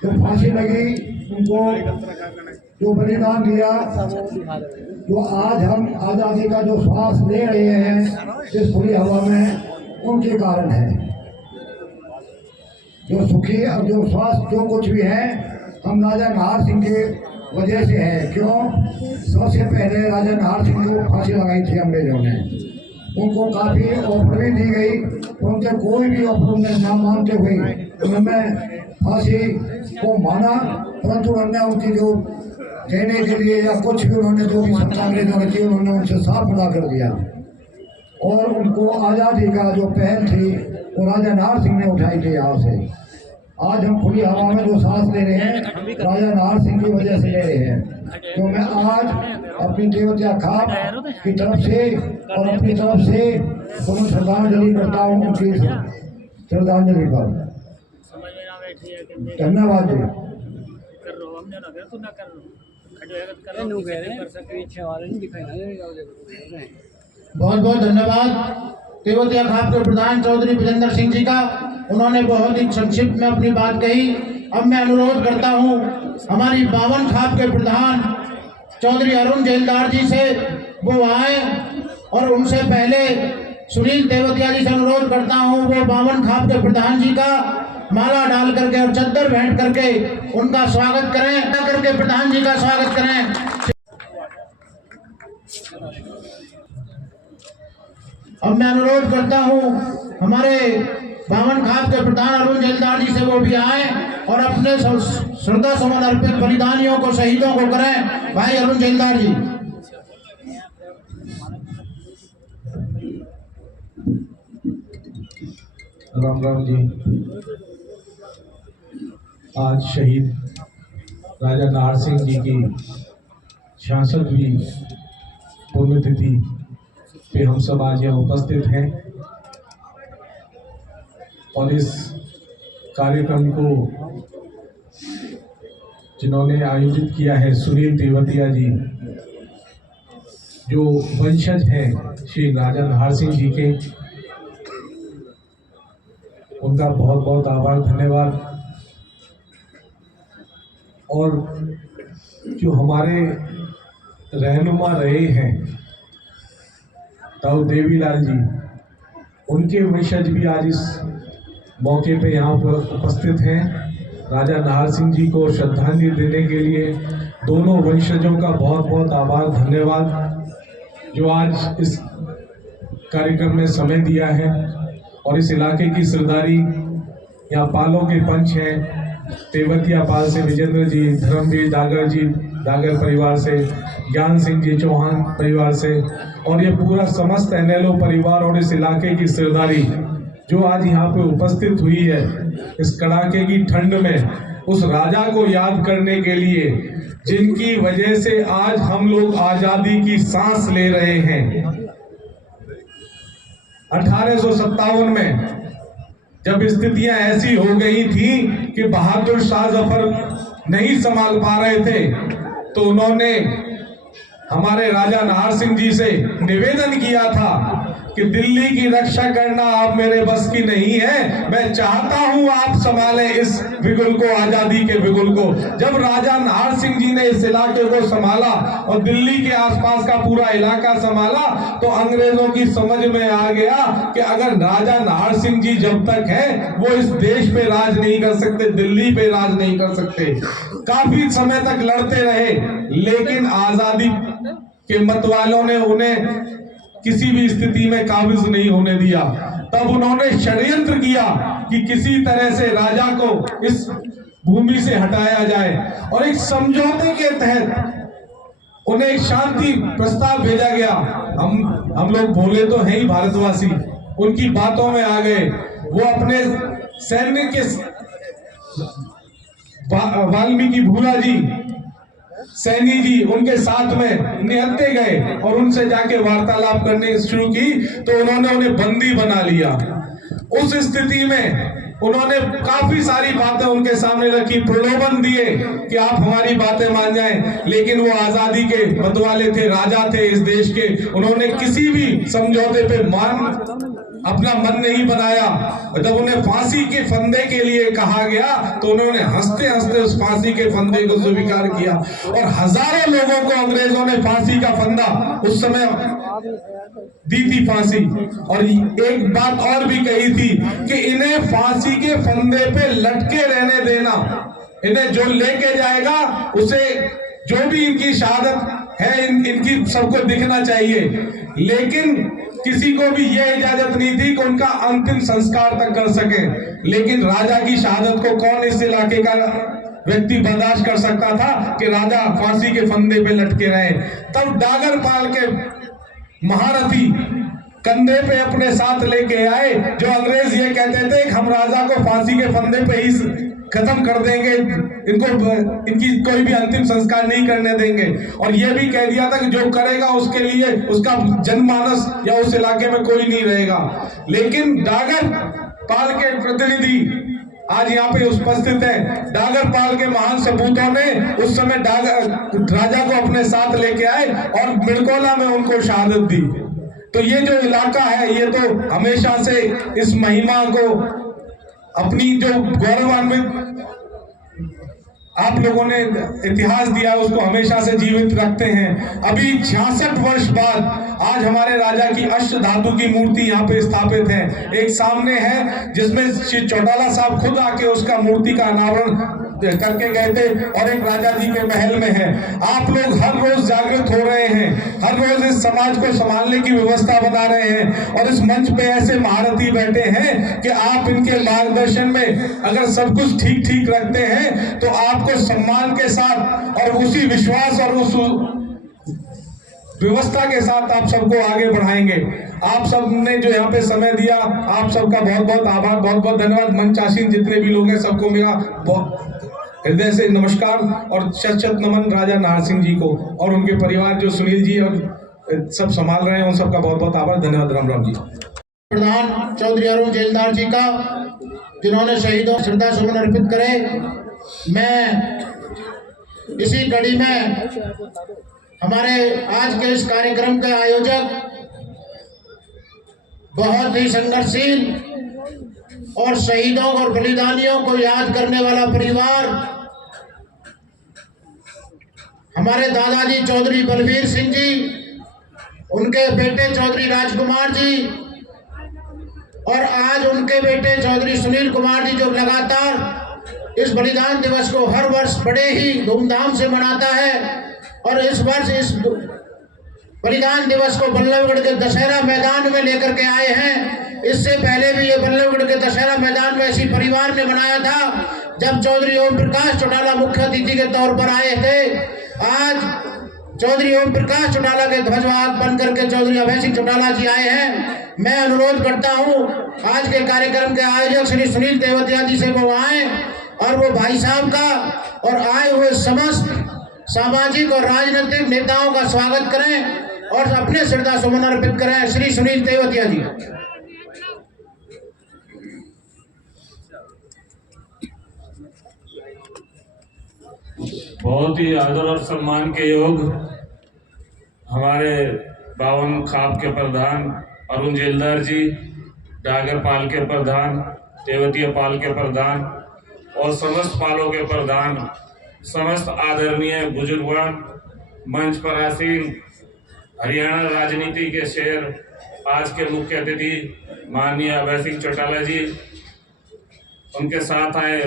जो फांसी लगी, उनको जो बलिदान दिया, जो आज हम आज़ादी का जो श्वास ले रहे हैं इस खुली हवा में, उनके कारण है। जो सुखी और जो श्वास जो कुछ भी है, हम राजा नाहर सिंह के वजह से है। क्यों? सबसे पहले राजा नाहर सिंह को फांसी लगाई थी अंग्रेजों ने, उनको काफ़ी ऑफर भी दी गई, उनके कोई भी ऑफर उन्हें ना मानते हुए उन्होंने फांसी को माना, परंतु उन्होंने उनकी जो देने के लिए या कुछ भी उन्होंने जो भी सत्ता अंग्रेजों ने की, उन्होंने उनसे साफ मना कर दिया और उनको आज़ादी का जो पहल थी वो राजा नाहर सिंह ने उठाई थी। यहाँ से आज हम खुली हवा में जो सांस ले रहे हैं, राजा नाहर सिंह की वजह से ले रहे हैं। तो मैं आज अपनी देवतिया खाप की तरफ से और अपनी तरफ से उन्हें श्रद्धांजलि करता हूँ, उनकी श्रद्धांजलि पर। धन्यवाद जी। बहुत बहुत धन्यवाद तेवतिया खाप के प्रधान चौधरी विजेंद्र सिंह जी का। उन्होंने बहुत ही संक्षिप्त में अपनी बात कही। अब मैं अनुरोध करता हूं हमारी 52 खाप के प्रधान चौधरी अरुण जेलदार जी से वो आए, और उनसे पहले सुनील तेवतिया जी से अनुरोध करता हूं वो 52 खाप के प्रधान जी का माला डाल करके और चद्दर भेंट करके उनका स्वागत करें, करके प्रधान जी का स्वागत करें। अब मैं अनुरोध करता हूं हमारे 52 खाप के प्रधान अरुण जेलदार जी से वो भी आए और अपने श्रद्धा सुमन अर्पित बलिदानियों को, शहीदों को करें। भाई अरुण जेलदार जी। राम राम जी। आज शहीद राजा नाहर सिंह जी की 66वीं पुण्यतिथि पे हम सब आज यहाँ उपस्थित हैं और इस कार्यक्रम को जिन्होंने आयोजित किया है सुनील तेवतिया जी, जो वंशज हैं श्री राजा नाहर सिंह जी के, उनका बहुत बहुत आभार, धन्यवाद। और जो हमारे रहनुमा रहे हैं ताऊ देवीलाल जी, उनके वंशज भी आज इस मौके पे यहाँ पर उपस्थित हैं। राजा नाहर सिंह जी को श्रद्धांजलि देने के लिए दोनों वंशजों का बहुत बहुत आभार, धन्यवाद, जो आज इस कार्यक्रम में समय दिया है। और इस इलाके की सरदारी यहाँ पालों के पंच हैं, तेवतिया पाल से विजेंद्र जी, धर्मवीर डागर जी डागर परिवार से, ज्ञान सिंह जी चौहान परिवार से, और ये पूरा समस्त एनएलओ परिवार और इस इलाके की सरदारी जो आज यहाँ पे उपस्थित हुई है इस कड़ाके की ठंड में, उस राजा को याद करने के लिए जिनकी वजह से आज हम लोग आजादी की सांस ले रहे हैं। 1857 में जब स्थितियां ऐसी हो गई थी कि बहादुर शाह जफर नहीं संभाल पा रहे थे, तो उन्होंने हमारे राजा नाहर सिंह जी से निवेदन किया था कि दिल्ली की रक्षा करना आप मेरे बस की नहीं है, मैं चाहता हूं आप संभालें इस बिगुल को, आजादी के बिगुल को। जब राजा नाहर सिंह जी ने इस इलाके को संभाला और दिल्ली के आसपास का पूरा इलाका संभाला, तो अंग्रेजों की समझ में आ गया कि अगर राजा नाहर सिंह जी जब तक है वो इस देश पे राज नहीं कर सकते, दिल्ली पे राज नहीं कर सकते। काफी समय तक लड़ते रहे, लेकिन आजादी के मतवालों ने उन्हें किसी भी स्थिति में काबिज नहीं होने दिया। तब उन्होंने षड्यंत्र किया कि किसी तरह से राजा को इस भूमि से हटाया जाए, और एक समझौते के तहत उन्हें एक शांति प्रस्ताव भेजा गया। हम लोग भोले तो हैं ही भारतवासी, उनकी बातों में आ गए। वो अपने सैन्य के वाल्मीकि भूला जी, सैनी जी, उनके साथ में निहत्थे गए और उनसे जाके वार्तालाप करने शुरू की, तो उन्होंने उन्हें बंदी बना लिया। उस स्थिति में उन्होंने काफी सारी बातें उनके सामने रखी, प्रलोभन दिए कि आप हमारी बातें मान जाएं, लेकिन वो आजादी के मतवाले थे, राजा थे इस देश के। उन्होंने किसी भी समझौते पे अपना मन नहीं बनाया। जब उन्हें फांसी के फंदे के लिए कहा गया तो उन्होंने हंसते हंसते उस फांसी के फंदे को स्वीकार किया, और हजारों लोगों को अंग्रेजों ने फांसी का फंदा उस समय दी थी फांसी। और एक बात और भी कही थी कि इन्हें फांसी के फंदे पे लटके रहने देना, इन्हें जो लेके जाएगा उसे, जो भी इनकी शहादत है इनकी सबको दिखना चाहिए। लेकिन किसी को भी यह इजाजत नहीं थी कि उनका अंतिम संस्कार तक कर सके। लेकिन राजा की शहादत को कौन इस इलाके का व्यक्ति बर्दाश्त कर सकता था कि राजा फांसी के फंदे पे लटके रहे। तब डागर पाल के महारथी कंधे पे अपने साथ लेके आए, जो अंग्रेज ये कहते थे कि हम राजा को फांसी के फंदे पे ही खत्म कर देंगे, इनकी कोई भी अंतिम संस्कार नहीं करने देंगे। और यह भी कह दिया था कि जो करेगा उसके लिए उसका जनमानस या उस इलाके में कोई नहीं रहेगा। लेकिन डागर पाल के प्रतिनिधि आज यहाँ पे उपस्थित है। डागर पाल के महान सपूतों ने उस समय डागर राजा को अपने साथ लेके आए और मिड़कोला में उनको शहादत दी। तो ये जो इलाका है ये तो हमेशा से इस महिमा को अपनी जो गौरवान्वित आप लोगों ने इतिहास दिया उसको हमेशा से जीवित रखते हैं। अभी 66 वर्ष बाद आज हमारे राजा की अष्ट धातु की मूर्ति यहाँ पे स्थापित है। एक सामने है जिसमें श्री चौटाला साहब खुद आके उसका मूर्ति का अनावरण करके गए थे और एक राजा जी के महल में है। आप लोग हर रोज जागृत हो रहे हैं, हर रोज इस समाज को संभालने की व्यवस्था बना रहे हैं और इस मंच पे ऐसे महारथी बैठे हैं कि आप इनके मार्गदर्शन में अगर सब कुछ ठीक ठीक रखते हैं तो आपको सम्मान के साथ और उसी विश्वास और उस व्यवस्था के साथ आप सबको आगे बढ़ाएंगे। आप सबने जो यहाँ पे समय दिया आप सबका बहुत बहुत आभार, बहुत बहुत धन्यवाद। मंचासीन जितने भी लोग हैं सबको मेरा बहुत हृदय से नमस्कार और शत शत नमन राजा नाहर सिंह जी को और उनके परिवार जो सुनील जी और सब संभाल रहे हैं उन सबका बहुत बहुत आभार, धन्यवाद। राम राम जी। प्रधान चौधरी अरुण जेलदार जी का जिन्होंने शहीदों को श्रद्धा सुमन अर्पित करे। मैं इसी कड़ी में हमारे आज के इस कार्यक्रम के आयोजक बहुत ही संघर्षशील और शहीदों और बलिदानियों को याद करने वाला परिवार हमारे दादाजी चौधरी बलवीर सिंह जी, उनके बेटे चौधरी राजकुमार जी और आज उनके बेटे चौधरी सुनील कुमार जी जो लगातार इस बलिदान दिवस को हर वर्ष बड़े ही धूमधाम से मनाता है और इस वर्ष इस बलिदान दिवस को बल्लभगढ़ के दशहरा मैदान में लेकर के आए हैं। इससे पहले भी ये बल्लभगढ़ के दशहरा मैदान में इसी परिवार ने मनाया था जब चौधरी ओम प्रकाश चौटाला मुख्य अतिथि के तौर पर आए थे। आज चौधरी ओम प्रकाश चौटाला के ध्वजवाहक बन करके चौधरी अभय सिंह चौटाला जी आए हैं। मैं अनुरोध करता हूँ आज के कार्यक्रम के आयोजक श्री सुनील तेवतिया जी से वो आए और वो भाई साहब का और आए हुए समस्त सामाजिक और राजनीतिक नेताओं का स्वागत करें और अपने श्रद्धा सुमन अर्पित करें। श्री सुनील तेवतिया जी। बहुत ही आदर और सम्मान के योग हमारे 52 खाप के प्रधान अरुण जेलदार जी, डागर पाल के प्रधान, तेवतिया पाल के प्रधान और समस्त पालों के प्रधान, समस्त आदरणीय बुजुर्गवान, मंच पर आसीन हरियाणा राजनीति के शेर, आज के मुख्य अतिथि माननीय अभय सिंह चौटाला जी, उनके साथ आए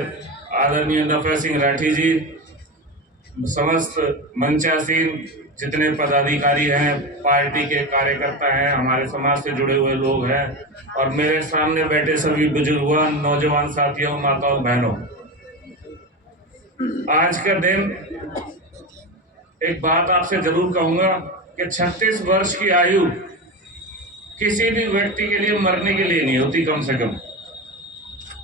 आदरणीय नफे सिंह राठी जी, समस्त मंचासीन जितने पदाधिकारी हैं, पार्टी के कार्यकर्ता हैं, हमारे समाज से जुड़े हुए लोग हैं और मेरे सामने बैठे सभी बुजुर्गवान, नौजवान साथियों, माताओं, बहनों, आज का दिन एक बात आपसे जरूर कहूंगा कि 36 वर्ष की आयु किसी भी व्यक्ति के लिए मरने के लिए नहीं होती कम से कम,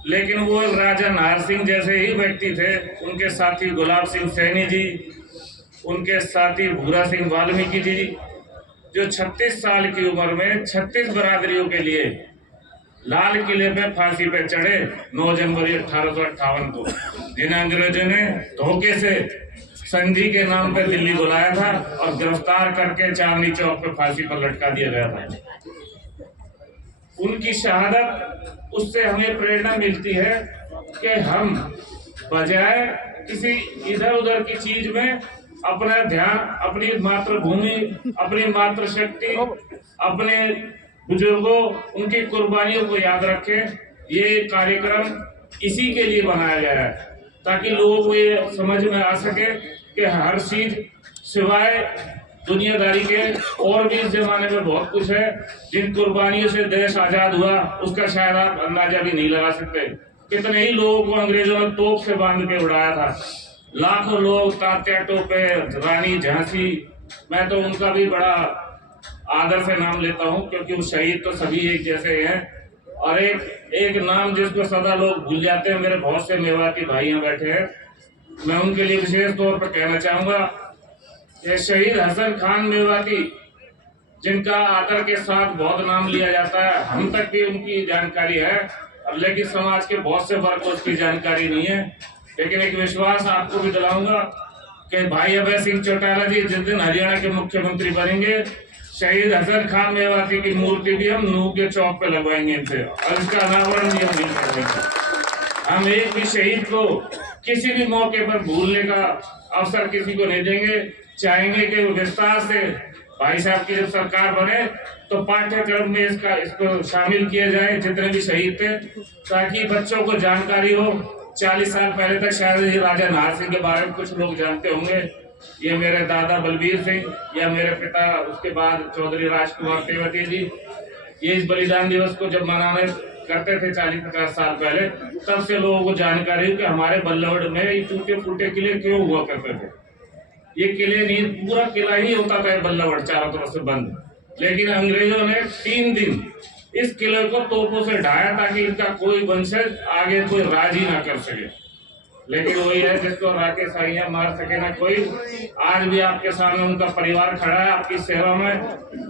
लेकिन वो राजा नाहर सिंह जैसे ही व्यक्ति थे। उनके साथी गुलाब सिंह सैनी जी, उनके साथी भूरा सिंह वाल्मीकि जी, जो 36 साल की उम्र में 36 बरादरियों के लिए लाल किले पे फांसी पे चढ़े 9 जनवरी 1858 को, जिन्हें अंग्रेजों ने धोखे से संधि के नाम पे दिल्ली बुलाया था और गिरफ्तार करके चांदनी चौक पे फांसी पर लटका दिया गया था। उनकी शहादत, उससे हमें प्रेरणा मिलती है कि हम बजाय किसी इधर उधर की चीज में अपना ध्यान अपनी मातृभूमि, अपनी मातृशक्ति, अपने बुजुर्गों, उनकी कुर्बानियों को याद रखें। ये कार्यक्रम इसी के लिए बनाया गया है ताकि लोगों को ये समझ में आ सके कि हर चीज सिवाय दुनियादारी के और भी इस जमाने में बहुत कुछ है। जिन कुर्बानियों से देश आजाद हुआ उसका शायद आप अंदाजा भी नहीं लगा सकते। कितने ही लोगों को अंग्रेजों ने तोप से बांध के उड़ाया था, लाखों लोग, तात्या टोपे, रानी झांसी, मैं तो उनका भी बड़ा आदर से नाम लेता हूं क्योंकि वो शहीद तो सभी एक जैसे हैं। और एक नाम जिसको सदा लोग भूल जाते हैं, मेरे बहुत से मेवाती भाई यहाँ बैठे हैं, मैं उनके लिए विशेष तौर पर कहना चाहूंगा कि शहीद हसन खान मेवाती, जिनका आदर के साथ बहुत नाम लिया जाता है, हम तक भी उनकी जानकारी है लेकिन समाज के बहुत से वर्ग को उसकी जानकारी नहीं है। लेकिन एक विश्वास आपको भी दिलाऊंगा कि भाई अभय सिंह चौटाला जी जिस दिन हरियाणा के मुख्यमंत्री बनेंगे, शहीद हसन खान मेवाती की मूर्ति भी हम नूह के चौक पे लगवाएंगे इनसे, और इसका अनावरण भी हम नहीं करेंगे। हम एक भी शहीद को किसी भी मौके पर भूलने का अवसर किसी को नहीं देंगे। चाहेंगे कि विस्तार से भाई साहब की जब सरकार बने तो पाठ्यक्रम में इसको शामिल किया जाए, जितने भी शहीद थे, ताकि बच्चों को जानकारी हो। 40 साल पहले तक शायद ये राजा नाहर सिंह के बारे में कुछ लोग जानते होंगे। ये मेरे दादा बलबीर सिंह या मेरे पिता उसके बाद चौधरी राजकुमार तेवती जी, ये इस बलिदान दिवस को जब मनाने करते थे 40-50 साल पहले, तब से लोगों को जानकारी हो कि हमारे बल्लभगढ़ में ये टूटे फूटे किले क्यों हुआ करते थे। ये किले नहीं, पूरा किला ही होता था बल्लभगढ़ चारों तरफ से बंद, लेकिन अंग्रेजों ने 3 दिन इस किले को तोपों से ढाया ताकि इनका कोई वंशज आगे कोई राज ही ना कर सके। लेकिन वही है जिसको राके साइयां मार सके ना कोई। आज भी आपके सामने उनका परिवार खड़ा है आपकी सेवा में,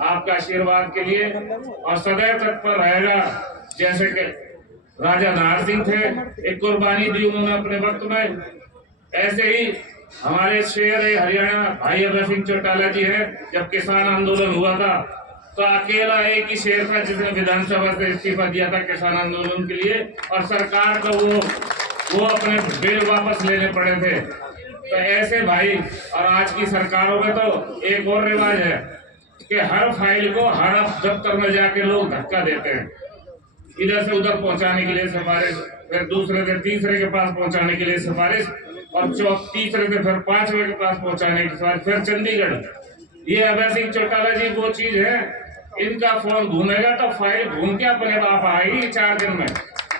आपका आशीर्वाद के लिए, और सदैव तत्पर रहेगा। जैसे कि राजा नाहर सिंह थे, एक कुर्बानी दी उन्होंने अपने वक्त में, ऐसे ही हमारे शेर हरियाणा भाई अभय सिंह चौटाला जी है। जब किसान आंदोलन हुआ था तो अकेला एक ही शेर था जिसने विधानसभा से इस्तीफा दिया था किसान आंदोलन के लिए, और सरकार को वो अपने बिल वापस लेने पड़े थे। तो ऐसे भाई, और आज की सरकारों में तो एक और रिवाज है कि हर फाइल को हर दफ्तर में जाके लोग धक्का देते हैं, इधर से उधर पहुंचाने के लिए सिफारिश, फिर दूसरे से तीसरे के पास पहुंचाने के लिए सिफारिश, और तीसरे से फिर 5वें के पास पहुंचाने की सिफारिश, फिर चंडीगढ़। ये अभय सिंह चौटाला जी वो चीज है, इनका फोन घूमेगा तो फाइल घूम के अपने आप आएगी 4 दिन में।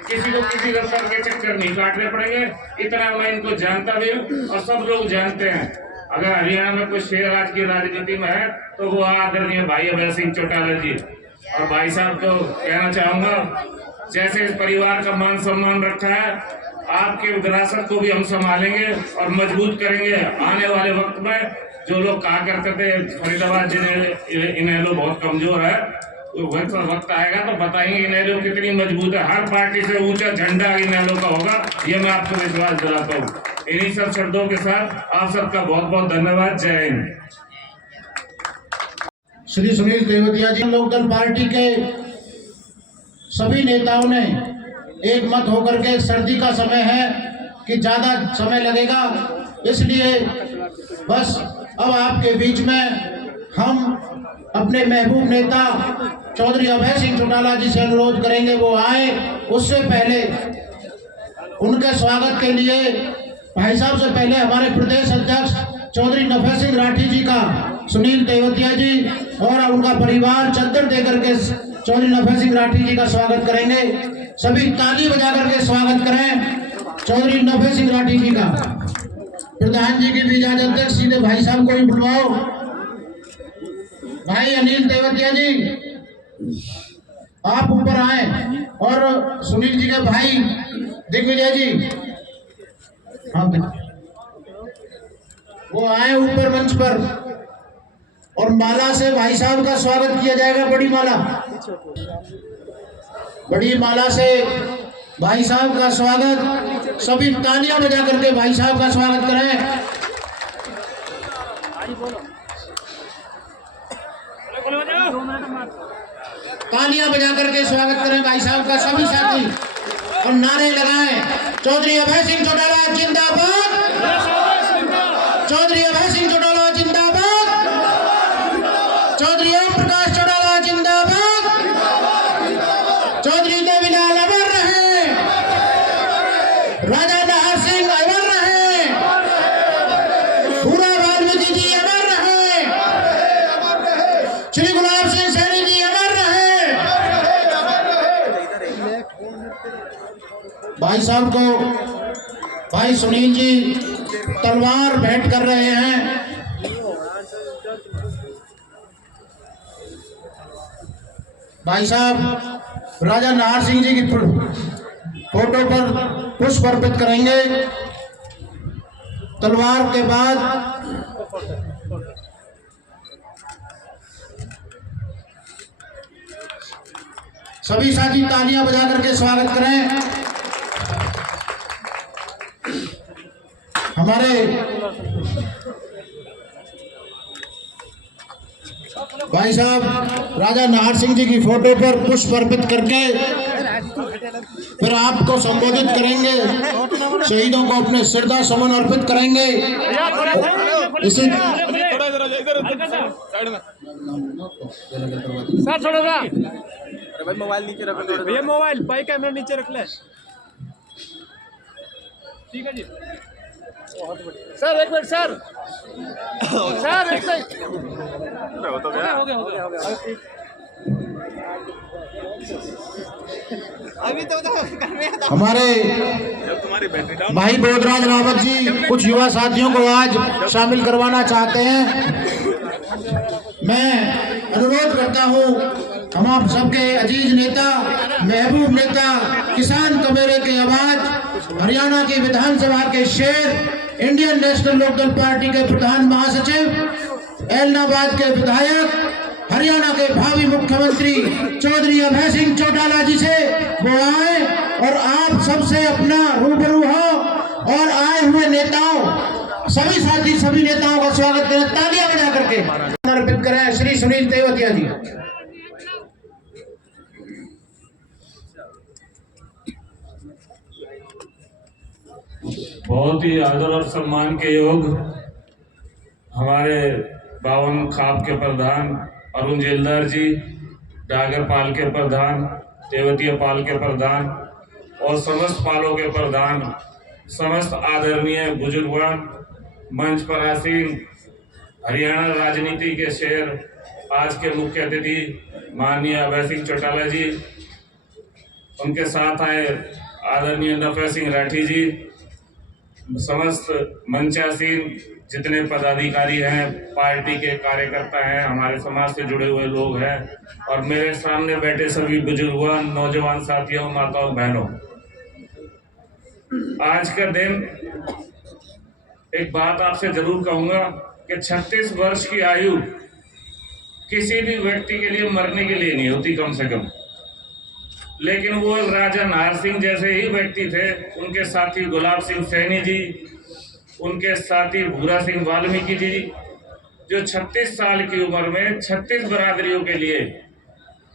किसी को किसी दफ्तर के चक्कर नहीं काटने पड़ेंगे। इतना मैं इनको जानता भी हूँ और सब लोग जानते हैं। अगर हरियाणा में कोई शेर आज की राजनीति में है तो वो आदरणीय भाई अभय सिंह चौटाला जी। और भाई साहब को कहना चाहूंगा, जैसे इस परिवार का मान सम्मान रखा है, आपके विरासत को भी हम संभालेंगे और मजबूत करेंगे। आने वाले वक्त में जो लोग कहा करते थे फरीदाबाद जिन्हें इनेलो बहुत कमजोर है, तो वक्त आएगा तो बताएंगे इनेलो कितनी मजबूत है। हर पार्टी से ऊंचा झंडा इनेलो का होगा, ये मैं आपको विश्वास दिलाता हूँ। इन्हीं सब शब्दों के साथ आप सबका बहुत बहुत धन्यवाद। जय हिंद। श्री सुनील तेवतिया जी, लोकदल पार्टी के सभी नेताओं ने एक मत होकर के, सर्दी का समय है कि ज्यादा समय लगेगा, इसलिए बस अब आपके बीच में हम अपने महबूब नेता चौधरी अभय सिंह चौटाला जी से अनुरोध करेंगे वो आए। उससे पहले उनके स्वागत के लिए भाई साहब से पहले हमारे प्रदेश अध्यक्ष चौधरी नफे सिंह राठी जी का सुनील तेवतिया जी और उनका परिवार चद्दर देकर के चौधरी नफे सिंह राठी जी का स्वागत करेंगे। सभी ताली बजा करके स्वागत करें चौधरी नफे सिंह राठी जी का। प्रधान जी की भी इजाजत है, सीधे भाई साहब को ही बुलवाओ। भाई अनिल तेवतिया जी आप ऊपर आए, और सुनील जी के भाई दिग्विजय जी वो आए ऊपर मंच पर, और माला से भाई साहब का स्वागत किया जाएगा। बड़ी माला से भाई साहब का स्वागत, सभी तालियां बजा करके भाई साहब का स्वागत करें। तालियां बजा करके स्वागत करें भाई साहब का सभी साथी, और नारे लगाएं, चौधरी अभय सिंह चौटाला जिंदाबाद, चौधरी अभय सिंह चौटाला जिंदाबाद, चौधरी ओम प्रकाश चौटाला जिंदाबाद, चौधरी देवीलाल अमर रहे, राजा नाहर सिंह अमर रहे, पूरा वाल्मीकि जी अमर रहे, श्री गुलाब सिंह सैनी जी अमर रहे। भाई साहब को भाई सुनील जी तलवार भेंट कर रहे हैं। भाई साहब राजा नाहर सिंह जी की फोटो पर पुष्प अर्पित करेंगे। तलवार के बाद सभी साथी तालियां बजा करके स्वागत करें। हमारे भाई साहब राजा नाहर सिंह जी की फोटो पर पुष्प अर्पित करके फिर आपको संबोधित करेंगे, शहीदों को अपने श्रद्धा सुमन अर्पित करेंगे। इसी मोबाइल नीचे रख ले भैया, मोबाइल बाइक कैमरा नीचे रख ले। ठीक है जी सर, एक मिनट सर, सर एक सेकंड, हो गया। अभी तो हमारे भाई बोधराज रावत जी कुछ युवा साथियों को आज शामिल करवाना चाहते हैं। मैं अनुरोध करता हूं, हम आप सबके अजीज नेता, महबूब नेता, किसान कमेरे के आवाज, हरियाणा की विधानसभा के शेर, इंडियन नेशनल लोकदल पार्टी के प्रधान महासचिव, एलनाबाद के विधायक, हरियाणा के भावी मुख्यमंत्री चौधरी अभय सिंह चौटाला जी से वो आए और आप सबसे अपना रूबरू हो और आए हुए नेताओं, सभी साथी, सभी नेताओं का स्वागत करें, तालियां बजा करके अर्पित करें। श्री सुनील तेवतिया जी। बहुत ही आदर और सम्मान के योग हमारे 52 खाप के प्रधान अरुण जेलदार जी, डागर पाल के प्रधान, तेवतिया पाल के प्रधान और समस्त पालों के प्रधान, समस्त आदरणीय बुजुर्गवान, मंच पर आसीन हरियाणा राजनीति के शेर, आज के मुख्य अतिथि माननीय अभय सिंह चौटाला जी, उनके साथ आए आदरणीय नफे सिंह राठी जी, समस्त मंचासीन जितने पदाधिकारी हैं, पार्टी के कार्यकर्ता हैं, हमारे समाज से जुड़े हुए लोग हैं और मेरे सामने बैठे सभी बुजुर्गों, नौजवान साथियों, माताओं, बहनों, आज का दिन एक बात आपसे जरूर कहूंगा कि 36 वर्ष की आयु किसी भी व्यक्ति के लिए मरने के लिए नहीं होती, कम से कम। लेकिन वो राजा नाहर सिंह जैसे ही व्यक्ति थे, उनके साथी गुलाब सिंह सैनी जी, उनके साथी भूरा सिंह वाल्मीकि जी, जो 36 साल की उम्र में 36 बरादरियों के लिए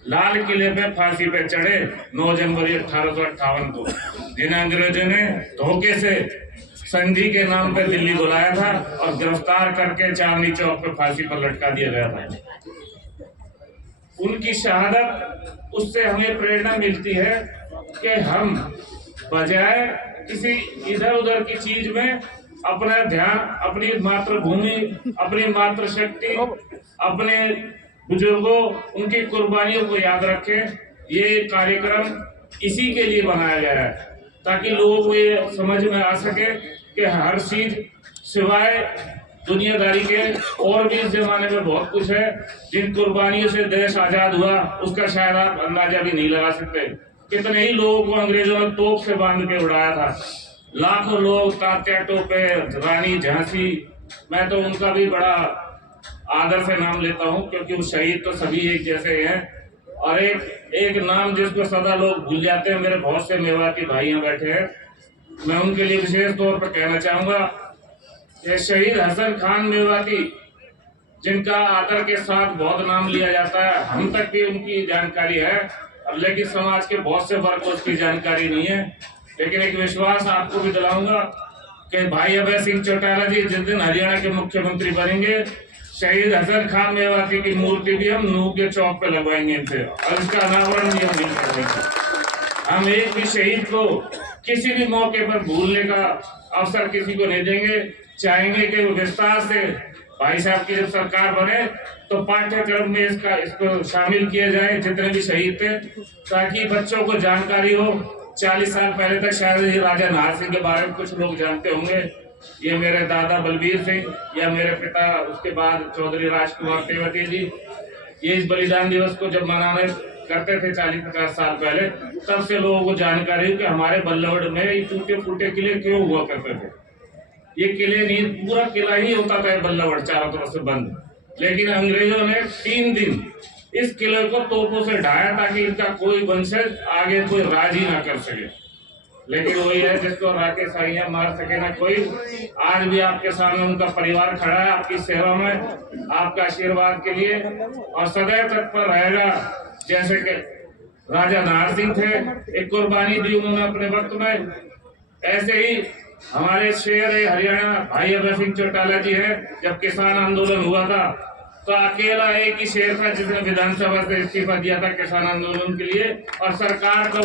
लाल किले पे फांसी पे चढ़े 9 जनवरी 1858 को, जिन्हें अंग्रेजों ने धोखे से संधि के नाम पे दिल्ली बुलाया था और गिरफ्तार करके चांदनी चौक पे फांसी पर लटका दिया गया था। उनकी शहादत, उससे हमें प्रेरणा मिलती है कि हम बजाय किसी इधर उधर की चीज में अपना ध्यान अपनी मातृभूमि, अपनी मातृशक्ति, अपने बुजुर्गों, उनकी कुर्बानियों को याद रखें। ये कार्यक्रम इसी के लिए बनाया गया है ताकि लोगों को ये समझ में आ सके कि हर चीज सिवाय दुनियादारी के और भी इस जमाने में बहुत कुछ है। जिन कुर्बानियों से देश आजाद हुआ उसका शायद आप अंदाजा भी नहीं लगा सकते। कितने ही लोगों को अंग्रेजों ने तोप से बांध के उड़ाया था, लाखों लोग, तात्या टोपे, रानी झांसी, मैं तो उनका भी बड़ा आदर से नाम लेता हूँ क्योंकि वो शहीद तो सभी एक जैसे हैं। और एक नाम जिसको सदा लोग भूल जाते हैं, मेरे बहुत से मेवाती भाई यहाँ बैठे हैं, मैं उनके लिए विशेष तौर पर कहना चाहूंगा कि शहीद हसन खान मेवाती, जिनका आदर के साथ बहुत नाम लिया जाता है, हम तक भी उनकी जानकारी है, लेकिन समाज के बहुत से वर्ग को उसकी जानकारी नहीं है। लेकिन एक विश्वास आपको भी दिलाऊंगा कि भाई अभय सिंह चौटाला जी जिस दिन हरियाणा के मुख्यमंत्री बनेंगे, शहीद हसन खान मेवाती की मूर्ति भी हम नूह के चौक पे लगवाएंगे इनसे, और इसका अनावरण भी हम नहीं करेंगे। हम एक भी शहीद को किसी भी मौके पर भूलने का अवसर किसी को नहीं देंगे। चाहेंगे कि विस्तार से भाई साहब की जब सरकार बने तो पाठ्यक्रम में इसको शामिल किया जाए, जितने भी शहीद थे, ताकि बच्चों को जानकारी हो। 40 साल पहले तक शायद ये राजा नाहर सिंह के बारे में कुछ लोग जानते होंगे, ये मेरे दादा बलबीर सिंह या मेरे पिता उसके बाद चौधरी राजकुमार तेवतिया जी, ये इस बलिदान दिवस को जब मनाने करते थे 40-50 साल पहले, तब से लोगों को जानकारी हुई कि हमारे बल्लवगढ़ में ये टूटे फूटे किले क्यों हुआ करते थे। ये किले नहीं, पूरा किला ही होता था बल्लवगढ़ चारों तरफ से बंद, लेकिन अंग्रेजों ने 3 दिन इस किले को तोपों से ढाया ताकि इनका कोई वंशज आगे कोई राज ही ना कर सके। लेकिन वही है जिसको राकेश साइया मार सके ना कोई। आज भी आपके सामने उनका परिवार खड़ा है आपकी सेवा में, आपका आशीर्वाद के लिए, और सदैव तत्पर रहेगा। जैसे कि राजा नाहर सिंह थे, एक कुर्बानी दी उन्होंने अपने वक्त में, ऐसे ही हमारे शेर हरियाणा भाई अभय सिंह चौटाला जी है। जब किसान आंदोलन हुआ था तो अकेला एक ही शेर था जिसने विधानसभा से इस्तीफा दिया था किसान आंदोलन के लिए, और सरकार को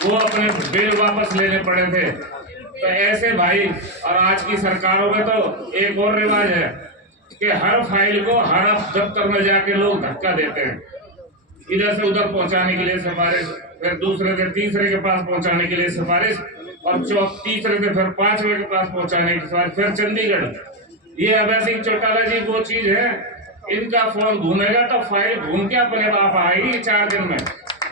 वो अपने बिल वापस लेने पड़े थे। तो ऐसे भाई, और आज की सरकारों में तो एक और रिवाज है कि हर फाइल को हर दफ्तर में जाके लोग धक्का देते हैं, इधर से उधर पहुंचाने के लिए सिफारिश, फिर दूसरे से तीसरे के पास पहुंचाने के लिए सिफारिश, और तीसरे से फिर पांचवे के पास पहुंचाने की सिफारिश, फिर चंडीगढ़। ये अभय सिंह चौटाला जी वो चीज है, इनका फोन घूमेगा तो फाइल घूम के अपने आप आएगी 4 दिन में।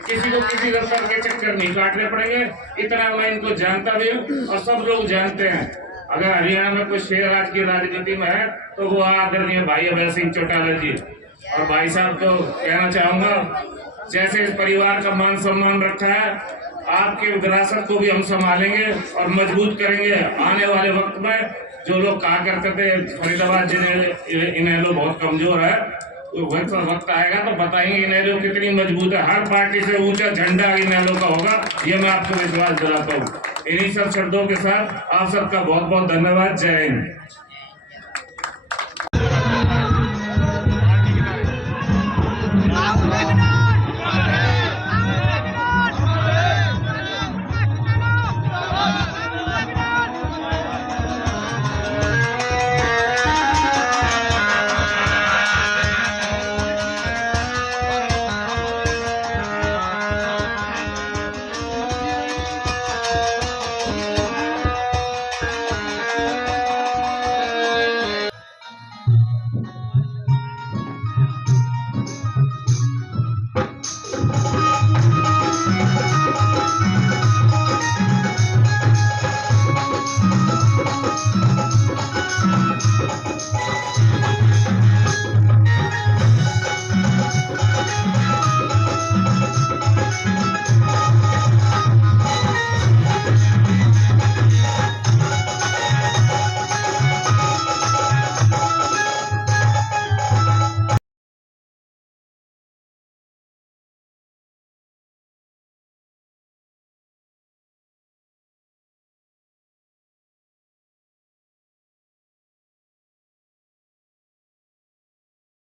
किसी को किसी दफ्तर के चक्कर नहीं काटने पड़ेंगे। इतना मैं इनको जानता भी हूँ और सब लोग जानते हैं। अगर हरियाणा में कोई शेर आज की राजनीति में है तो वो आदरणीय भाई अभय सिंह चौटाला जी। और भाई साहब को कहना चाहूंगा, जैसे इस परिवार का मान सम्मान रखा है, आपके विरासत को भी हम संभालेंगे और मजबूत करेंगे। आने वाले वक्त में जो लोग कहा करते थे फरीदाबाद जिन्हें इनेलो बहुत कमजोर है, वक्त आएगा तो बताएंगे इनेलो कितनी मजबूत है। हर पार्टी से ऊंचा झंडा इनेलो का होगा, ये मैं आपको विश्वास दिलाता हूँ। इन्हीं सब शब्दों के साथ आप सबका बहुत बहुत धन्यवाद। जय हिंद।